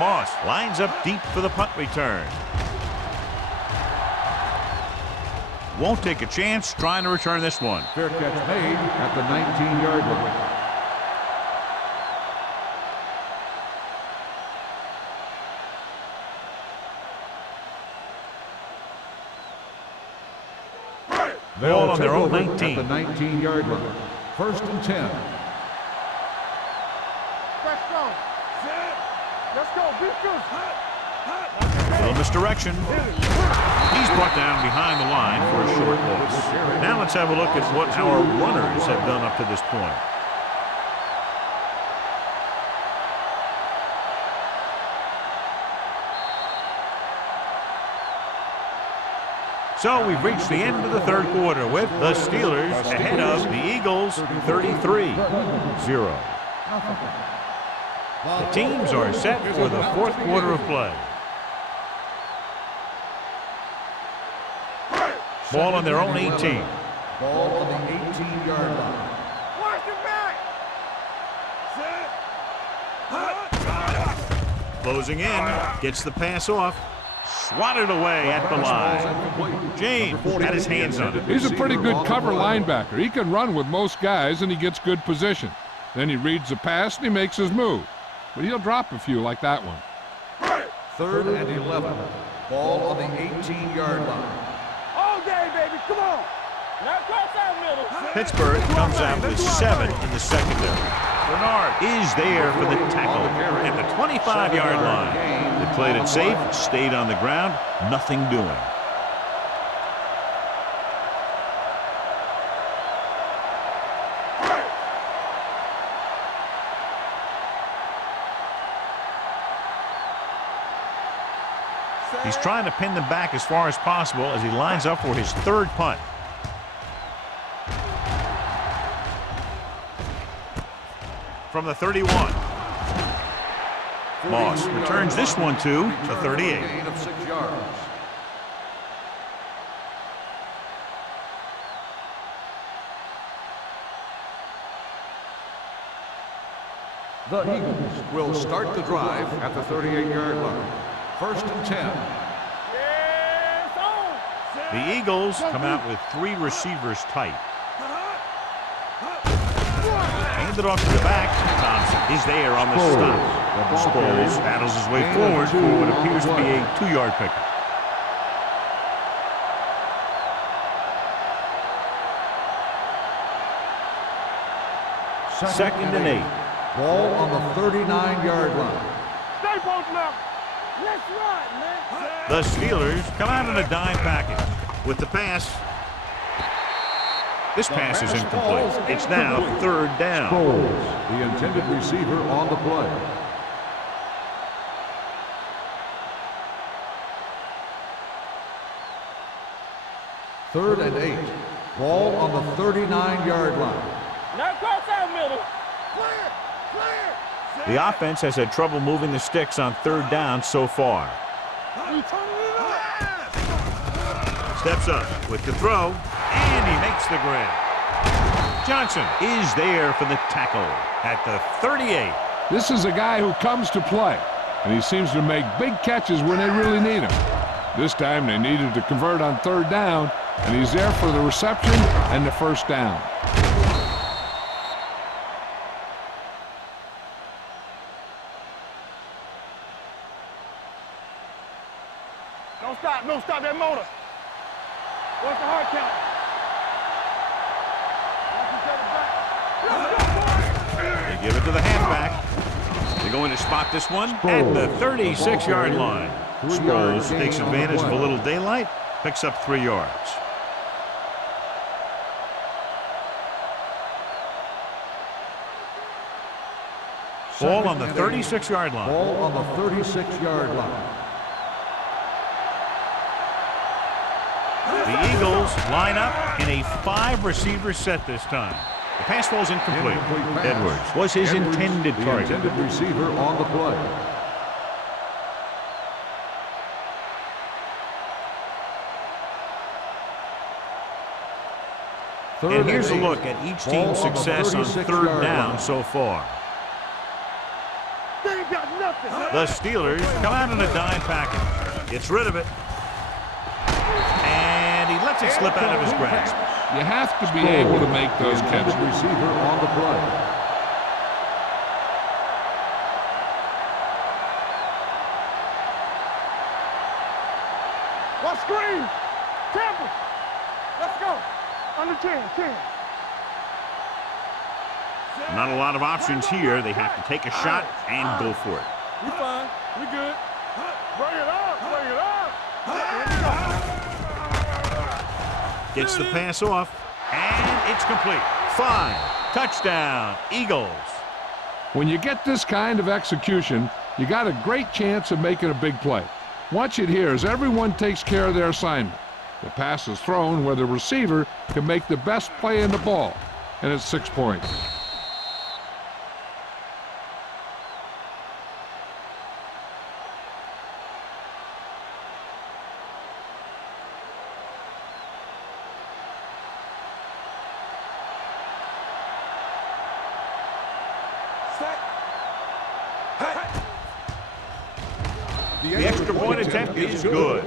Moss lines up deep for the punt return. Won't take a chance trying to return this one. Fair catch made at the 19-yard line. Ball on their own At 19. the 19-yard line. First and 10. Let's go. Let's go. Be good. Little misdirection. He's brought down behind the line for a short loss. Now let's have a look at what our runners have done up to this point. So we've reached the end of the third quarter with the Steelers ahead of the Eagles 33-0. The teams are set for the fourth quarter of play. Ball on their own 18. Ball on the 18-yard line. Watch your back. Closing in, gets the pass off, swatted away at the line. James had his hands on it. He's a pretty good cover linebacker. He can run with most guys, and he gets good position. Then he reads the pass and he makes his move. But he'll drop a few like that one. 3rd and 11. Ball on the 18-yard line. All day, baby. Come on. Now cross that middle. Pittsburgh comes out with 7 in the secondary. Bernard is there for the tackle at the 25-yard line. They played it safe, stayed on the ground, nothing doing. He's trying to pin them back as far as possible as he lines up for his 3rd punt. From the 31. Moss returns this one to the 38. Gain of 6 yards. The Eagles will start the drive at the 38-yard line. 1st and 10. Yes, on. The Eagles come out with 3 receivers tight. Handed off to the back. Thompson is there on the stop. Sproles battles his way forward for what appears to be a 2-yard pickup. Second and 8. Ball on the 39-yard line. Stay posted up. Let's run, man. The Steelers come out in a dime package with the pass. This pass is incomplete. It's now 3rd down. Sproles, the intended receiver on the play. Third and 8. Ball on the 39-yard line. Now cross that middle. Clear. Clear. The offense has had trouble moving the sticks on 3rd down so far. Steps up with the throw, and he makes the grab. Johnson is there for the tackle at the 38. This is a guy who comes to play, and he seems to make big catches when they really need him. This time they needed to convert on 3rd down, and he's there for the reception and the 1st down. Don't stop that motor. What's the hard count? They give it to the halfback. They're going to spot this one at the 36-yard line. Sproles takes advantage of a little daylight, picks up 3 yards. Ball on the 36-yard line. Ball on the 36-yard line. The Eagles line up in a 5-receiver set this time. The pass falls incomplete. Edwards was his intended target. The intended receiver on the play. And here's a look at each team's success on 3rd down so far. They ain't got nothing. The Steelers come out in a dime package. Gets rid of it. And he lets it slip out of his grasp. You have to be able to make those catches. Receiver on the play. What screen? Temple. Let's go. Under 10. Not a lot of options here. They have to take a shot and go for it. We fine. We good. Bring it up. Bring it up. Gets the pass off, and it's complete. 5. Touchdown, Eagles. When you get this kind of execution, you got a great chance of making a big play. Watch it here as everyone takes care of their assignment. The pass is thrown where the receiver can make the best play in the ball, and it's 6 points. The extra point attempt is good.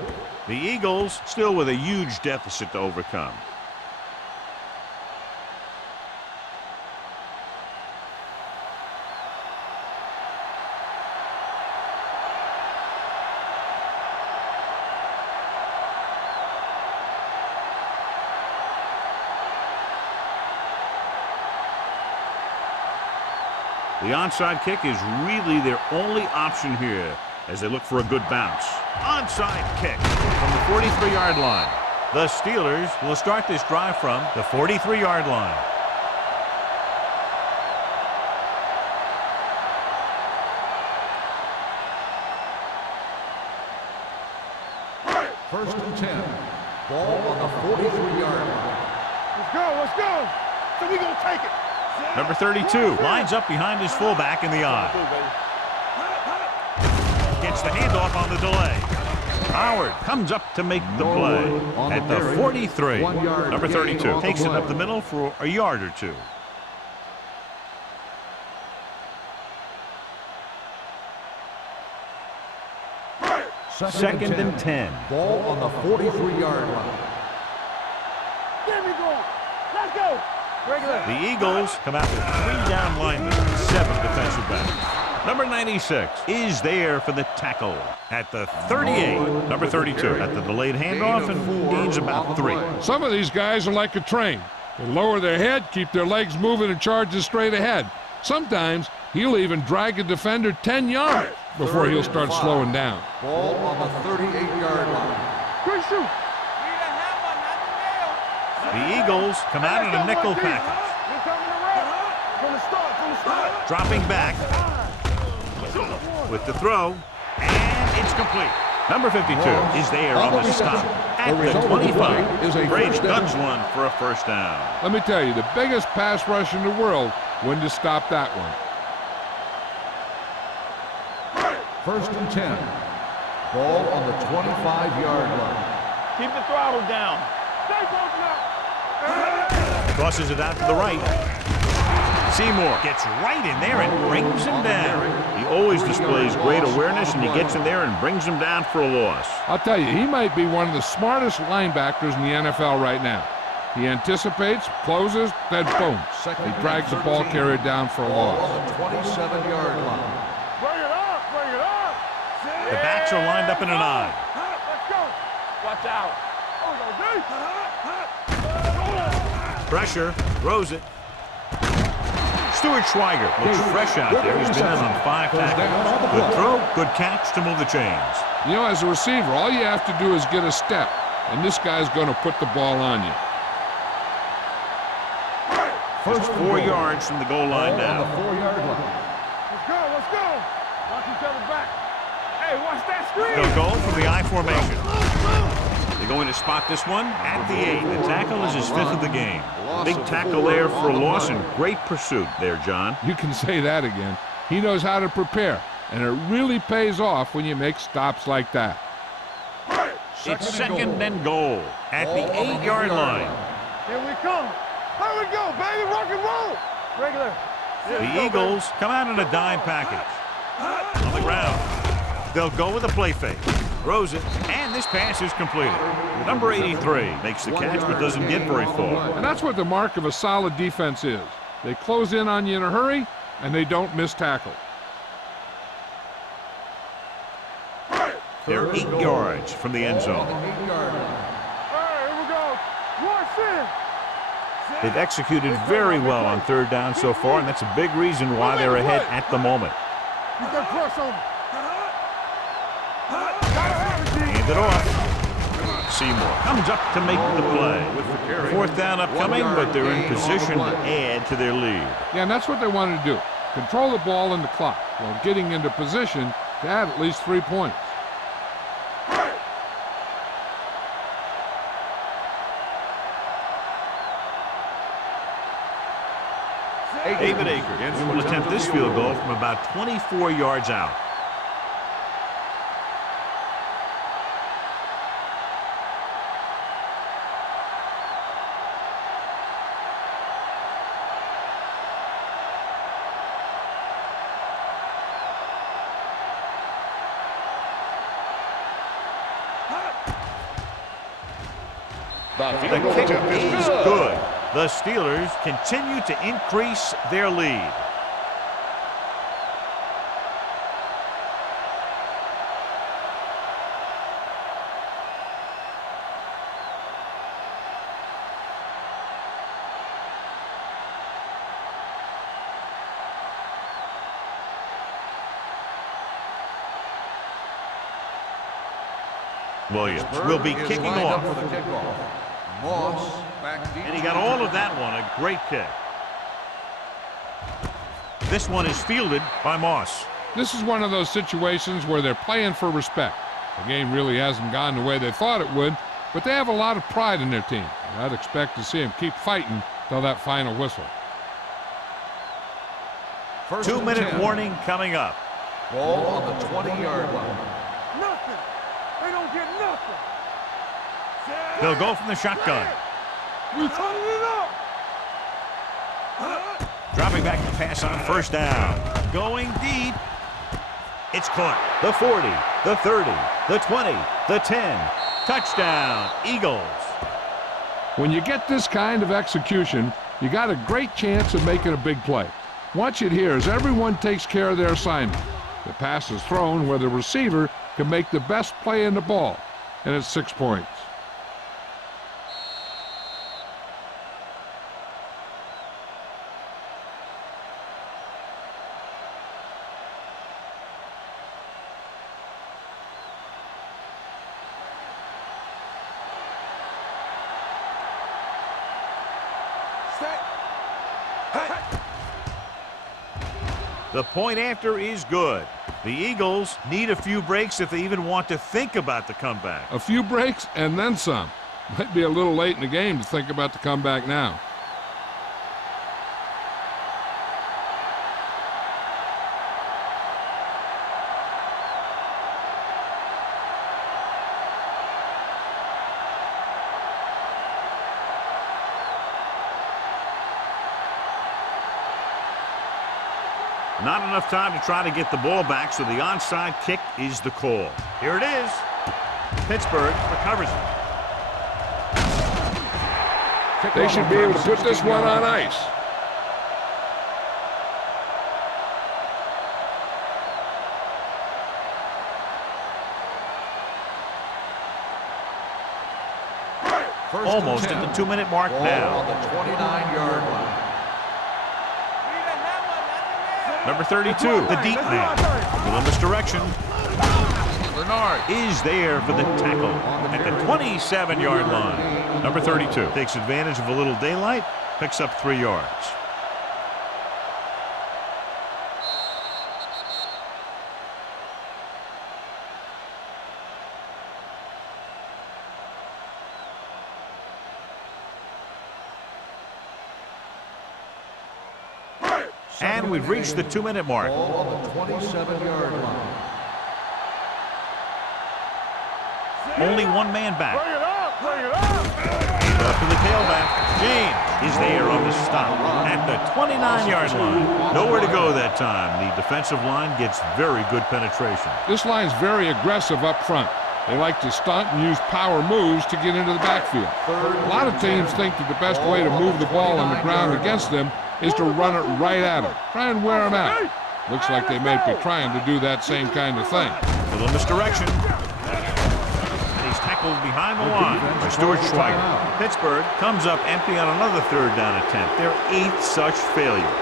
The Eagles still with a huge deficit to overcome. The onside kick is really their only option here as they look for a good bounce. Onside kick from the 43-yard line. The Steelers will start this drive from the 43-yard line. First and 10. Ball on the 43-yard line. Let's go, let's go. So we gonna take it. Number 32 lines up behind his fullback in the eye. Gets the handoff on the delay. Howard comes up to make the play at the 43. Number 32 takes it up the middle for a yard or two. Second and 10. Ball on the 43-yard line. Get me going. Let's go. Regular. The Eagles come out with 3 down linemen, 7 defensive backs. Number 96 is there for the tackle at the 38. Number 32 at the delayed handoff and gains about 3. Some of these guys are like a train. They lower their head, keep their legs moving, and charges straight ahead. Sometimes he'll even drag a defender 10 yards before he'll start slowing down. Ball on the 38-yard line. Good shoot. The Eagles come out in a nickel package. You're coming around. From the start. Dropping back with the throw, and it's complete. Number 52 is there on the stop at the 25. Brady guns one for a first down. Let me tell you, the biggest pass rush in the world wouldn't have stopped that one. First and 10. Ball on the 25-yard line. Keep the throttle down. Stay close now. Crosses it out to the right. Seymour gets right in there and brings him down. He always displays great awareness, and he gets in there and brings him down for a loss. I'll tell you, he might be one of the smartest linebackers in the NFL right now. He anticipates, closes, then boom. He drags the ball carrier down for a Ball loss. on the 27-yard line. Bring it up. Bring it up. The backs are lined up in an eye. Let's go. Watch out. Pressure, throws it. Stuart Schweiger looks fresh out there. He's been in on 5 tackles. Good throw, good catch to move the chains. You know, as a receiver, all you have to do is get a step, and this guy's going to put the ball on you. Just 4 yards from the goal line now. On the 4-yard line. Let's go. Let's go. Watch each other back. Hey, watch that screen. They'll go from the I formation. They're going to spot this one at the 8. The tackle is his 5th of the game. Big tackle there for a loss and great pursuit there, John. You can say that again. He knows how to prepare, and it really pays off when you make stops like that. It's second and goal at the 8-yard line. Here we come. Here we go, baby. Rock and roll. Regular. The Eagles come out in a dime package. On the ground. They'll go with a play fake. Throws it, and this pass is completed. Number 83 makes the catch but doesn't get very far. And that's what the mark of a solid defense is. They close in on you in a hurry, and they don't miss tackle. They're 8 yards from the end zone. All right, here we go. Watch in. They've executed very well on 3rd down so far, and that's a big reason why they're ahead at the moment. Get that press on him. Hand it off. Seymour comes up to make the play. 4th down upcoming, but they're in position to add to their lead. Yeah, and that's what they want to do. Control the ball and the clock while getting into position to add at least 3 points. David Akers will attempt this field goal from about 24 yards out. The kick is good. The Steelers continue to increase their lead. Williams Pittsburgh will be is kicking lined up off. for the kickoff. Moss back deep. And he got all of that one. A great kick. This one is fielded by Moss. This is one of those situations where they're playing for respect. The game really hasn't gone the way they thought it would, but they have a lot of pride in their team. I'd expect to see them keep fighting till that final whistle. 2-minute warning coming up. Ball on the 20-yard line. Nothing. They don't get nothing. They'll go from the shotgun. We turning it up. Dropping back to pass on first down. Going deep. It's caught. The 40, the 30, the 20, the 10. Touchdown, Eagles. When you get this kind of execution, you got a great chance of making a big play. Watch it here as everyone takes care of their assignment. The pass is thrown where the receiver can make the best play in the ball, and it's 6 points. The point after is good. The Eagles need a few breaks if they even want to think about the comeback. A few breaks and then some. Might be a little late in the game to think about the comeback now. Not enough time to try to get the ball back, so the onside kick is the call. Here it is. Pittsburgh recovers it. They should be able to put this one on ice. Almost at the 2-minute mark now. On the 29-yard line. Number 32, the deep man. A little misdirection. Bernard Is there for the tackle at the 27-yard line. Number 32 takes advantage of a little daylight, picks up 3 yards. And we've reached the 2-minute mark. Ball on the 27-yard line. Only one man back. Bring it up. Bring it up. Up to the tailback. James is there on the stop at the 29-yard line. Nowhere to go that time. The defensive line gets very good penetration. This line's very aggressive up front. They like to stunt and use power moves to get into the backfield. A lot of teams think that the best way to move the ball on the ground against them is to run it right at them. Try and wear them out. Looks like they may be trying to do that same kind of thing. A little misdirection. He's tackled behind the line by Stuart Schweiger. Pittsburgh comes up empty on another 3rd down attempt. Their 8th such failure.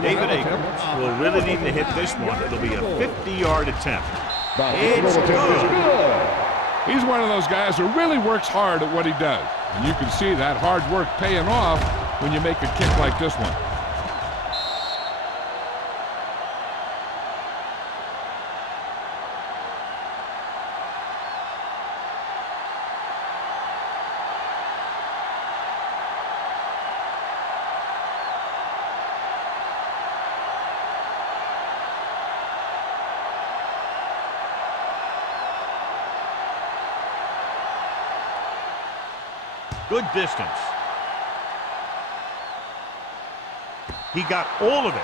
David Akers will really need to hit this one. It'll be a 50-yard attempt. It's good. He's one of those guys who really works hard at what he does. And you can see that hard work paying off when you make a kick like this one. Good distance. He got all of it.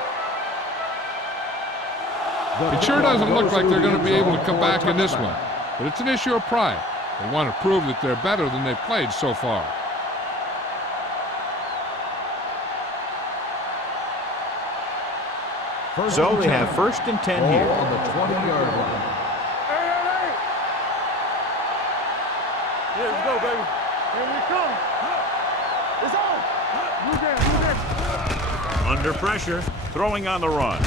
It sure doesn't look like they're going to be able to come back in this one. But it's an issue of pride. They want to prove that they're better than they've played so far. So they have 1st and 10 here. On the 20-yard line. Yeah, let's go, baby. Here we come. It's on. Blue jam, blue jam. Under pressure, throwing on the run.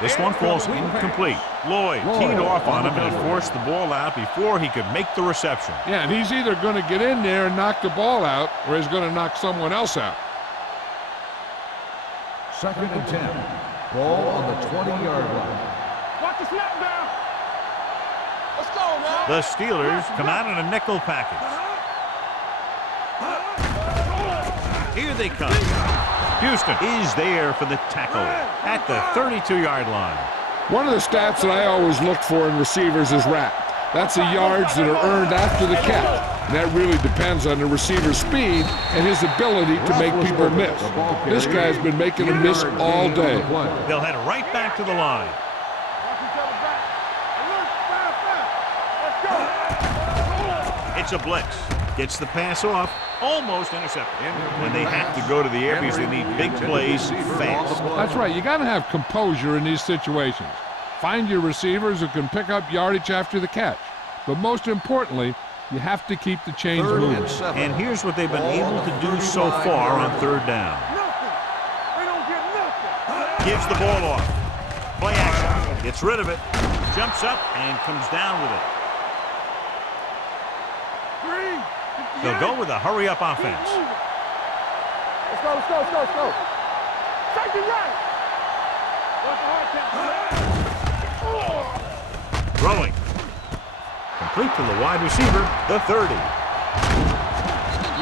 This one falls incomplete. Lloyd teed off on him and had forced the ball out before he could make the reception. Yeah, and he's either going to get in there and knock the ball out, or he's going to knock someone else out. 2nd and 10. Ball on the 20-yard line. Watch the snap down. Let's go, man. The Steelers come out in a nickel package. Here they come. Houston is there for the tackle at the 32-yard line. One of the stats that I always look for in receivers is RAP. That's the yards that are earned after the catch. And that really depends on the receiver's speed and his ability to make people miss. This guy's been making them miss all day. They'll head right back to the line. It's a blitz. Gets the pass off. Almost intercepted. When they have to go to the air because they need big plays fast. That's right. You got to have composure in these situations. Find your receivers who can pick up yardage after the catch. But most importantly, you have to keep the chains moving. And here's what they've been able to do so far on 3rd down. They don't get nothing. Gives the ball off. Play action. Gets rid of it. Jumps up and comes down with it. They'll go with a hurry-up offense. Let's go, let's go, let's go, let's go. Safety right. Throwing. Complete to the wide receiver, the 30.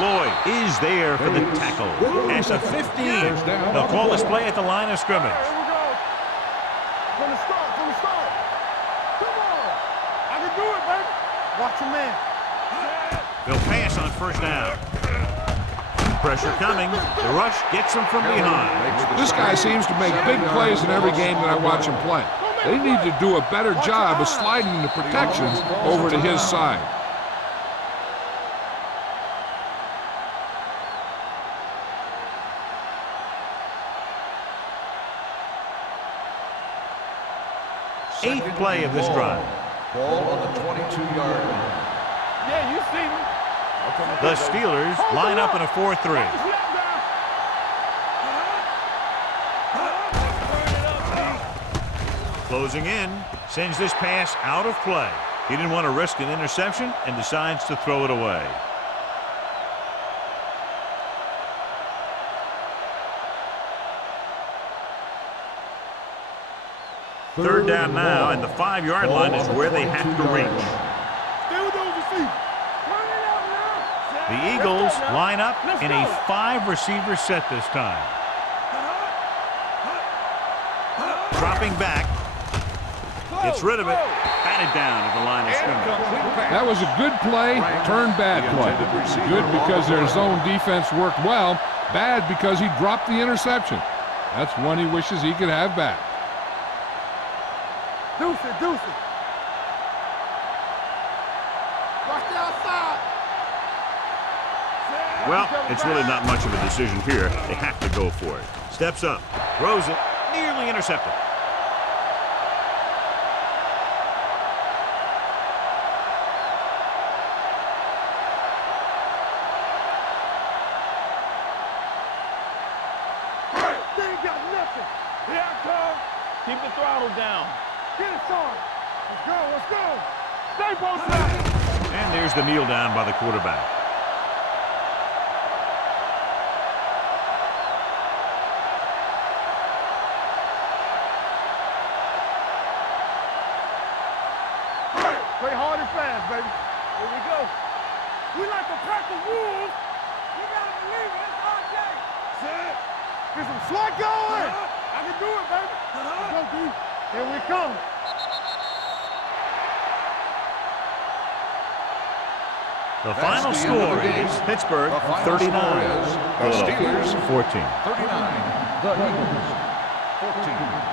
Lloyd is there for the tackle at the 15. They'll call this play at the line of scrimmage. Here we go. From the start, from the start. Come on. I can do it, baby. Watch your man. They'll pass on 1st down. Pressure coming. The rush gets them from behind. This guy seems to make big plays in every game that I watch him play. They need to do a better job of sliding the protections over to his side. Eighth play of this drive. Ball on the 22-yard line. Yeah, you see me. The Steelers line up in a 4-3. Closing in, sends this pass out of play. He didn't want to risk an interception and decides to throw it away. Third down now, and the 5-yard line is where they have to reach. The Eagles line up in a 5-receiver set this time. Dropping back. Gets rid of it. Batted down at the line of scrimmage. That was a good play, turned bad play. Good because their zone defense worked well. Bad because he dropped the interception. That's one he wishes he could have back. Deuce it, deuce it. Watch the outside. Well, it's really not much of a decision here. They have to go for it. Steps up, throws it, nearly intercepted. They ain't got nothing. Here I come. Keep the throttle down. Get it started. Let's go, let's go. Stay posted. And there's the kneel down by the quarterback. Play hard and fast, baby. Here we go. We like to pack the wolves. You gotta believe it. It's our day. Set. Get some slack going. I can do it, baby. Let's go, dude. Here we come. The final score is Pittsburgh 39, The Steelers 14. 39. The Eagles 14.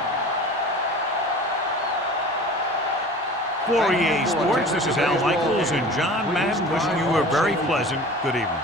For EA Sports, this is Al Michaels and John Madden wishing you a very pleasant good evening.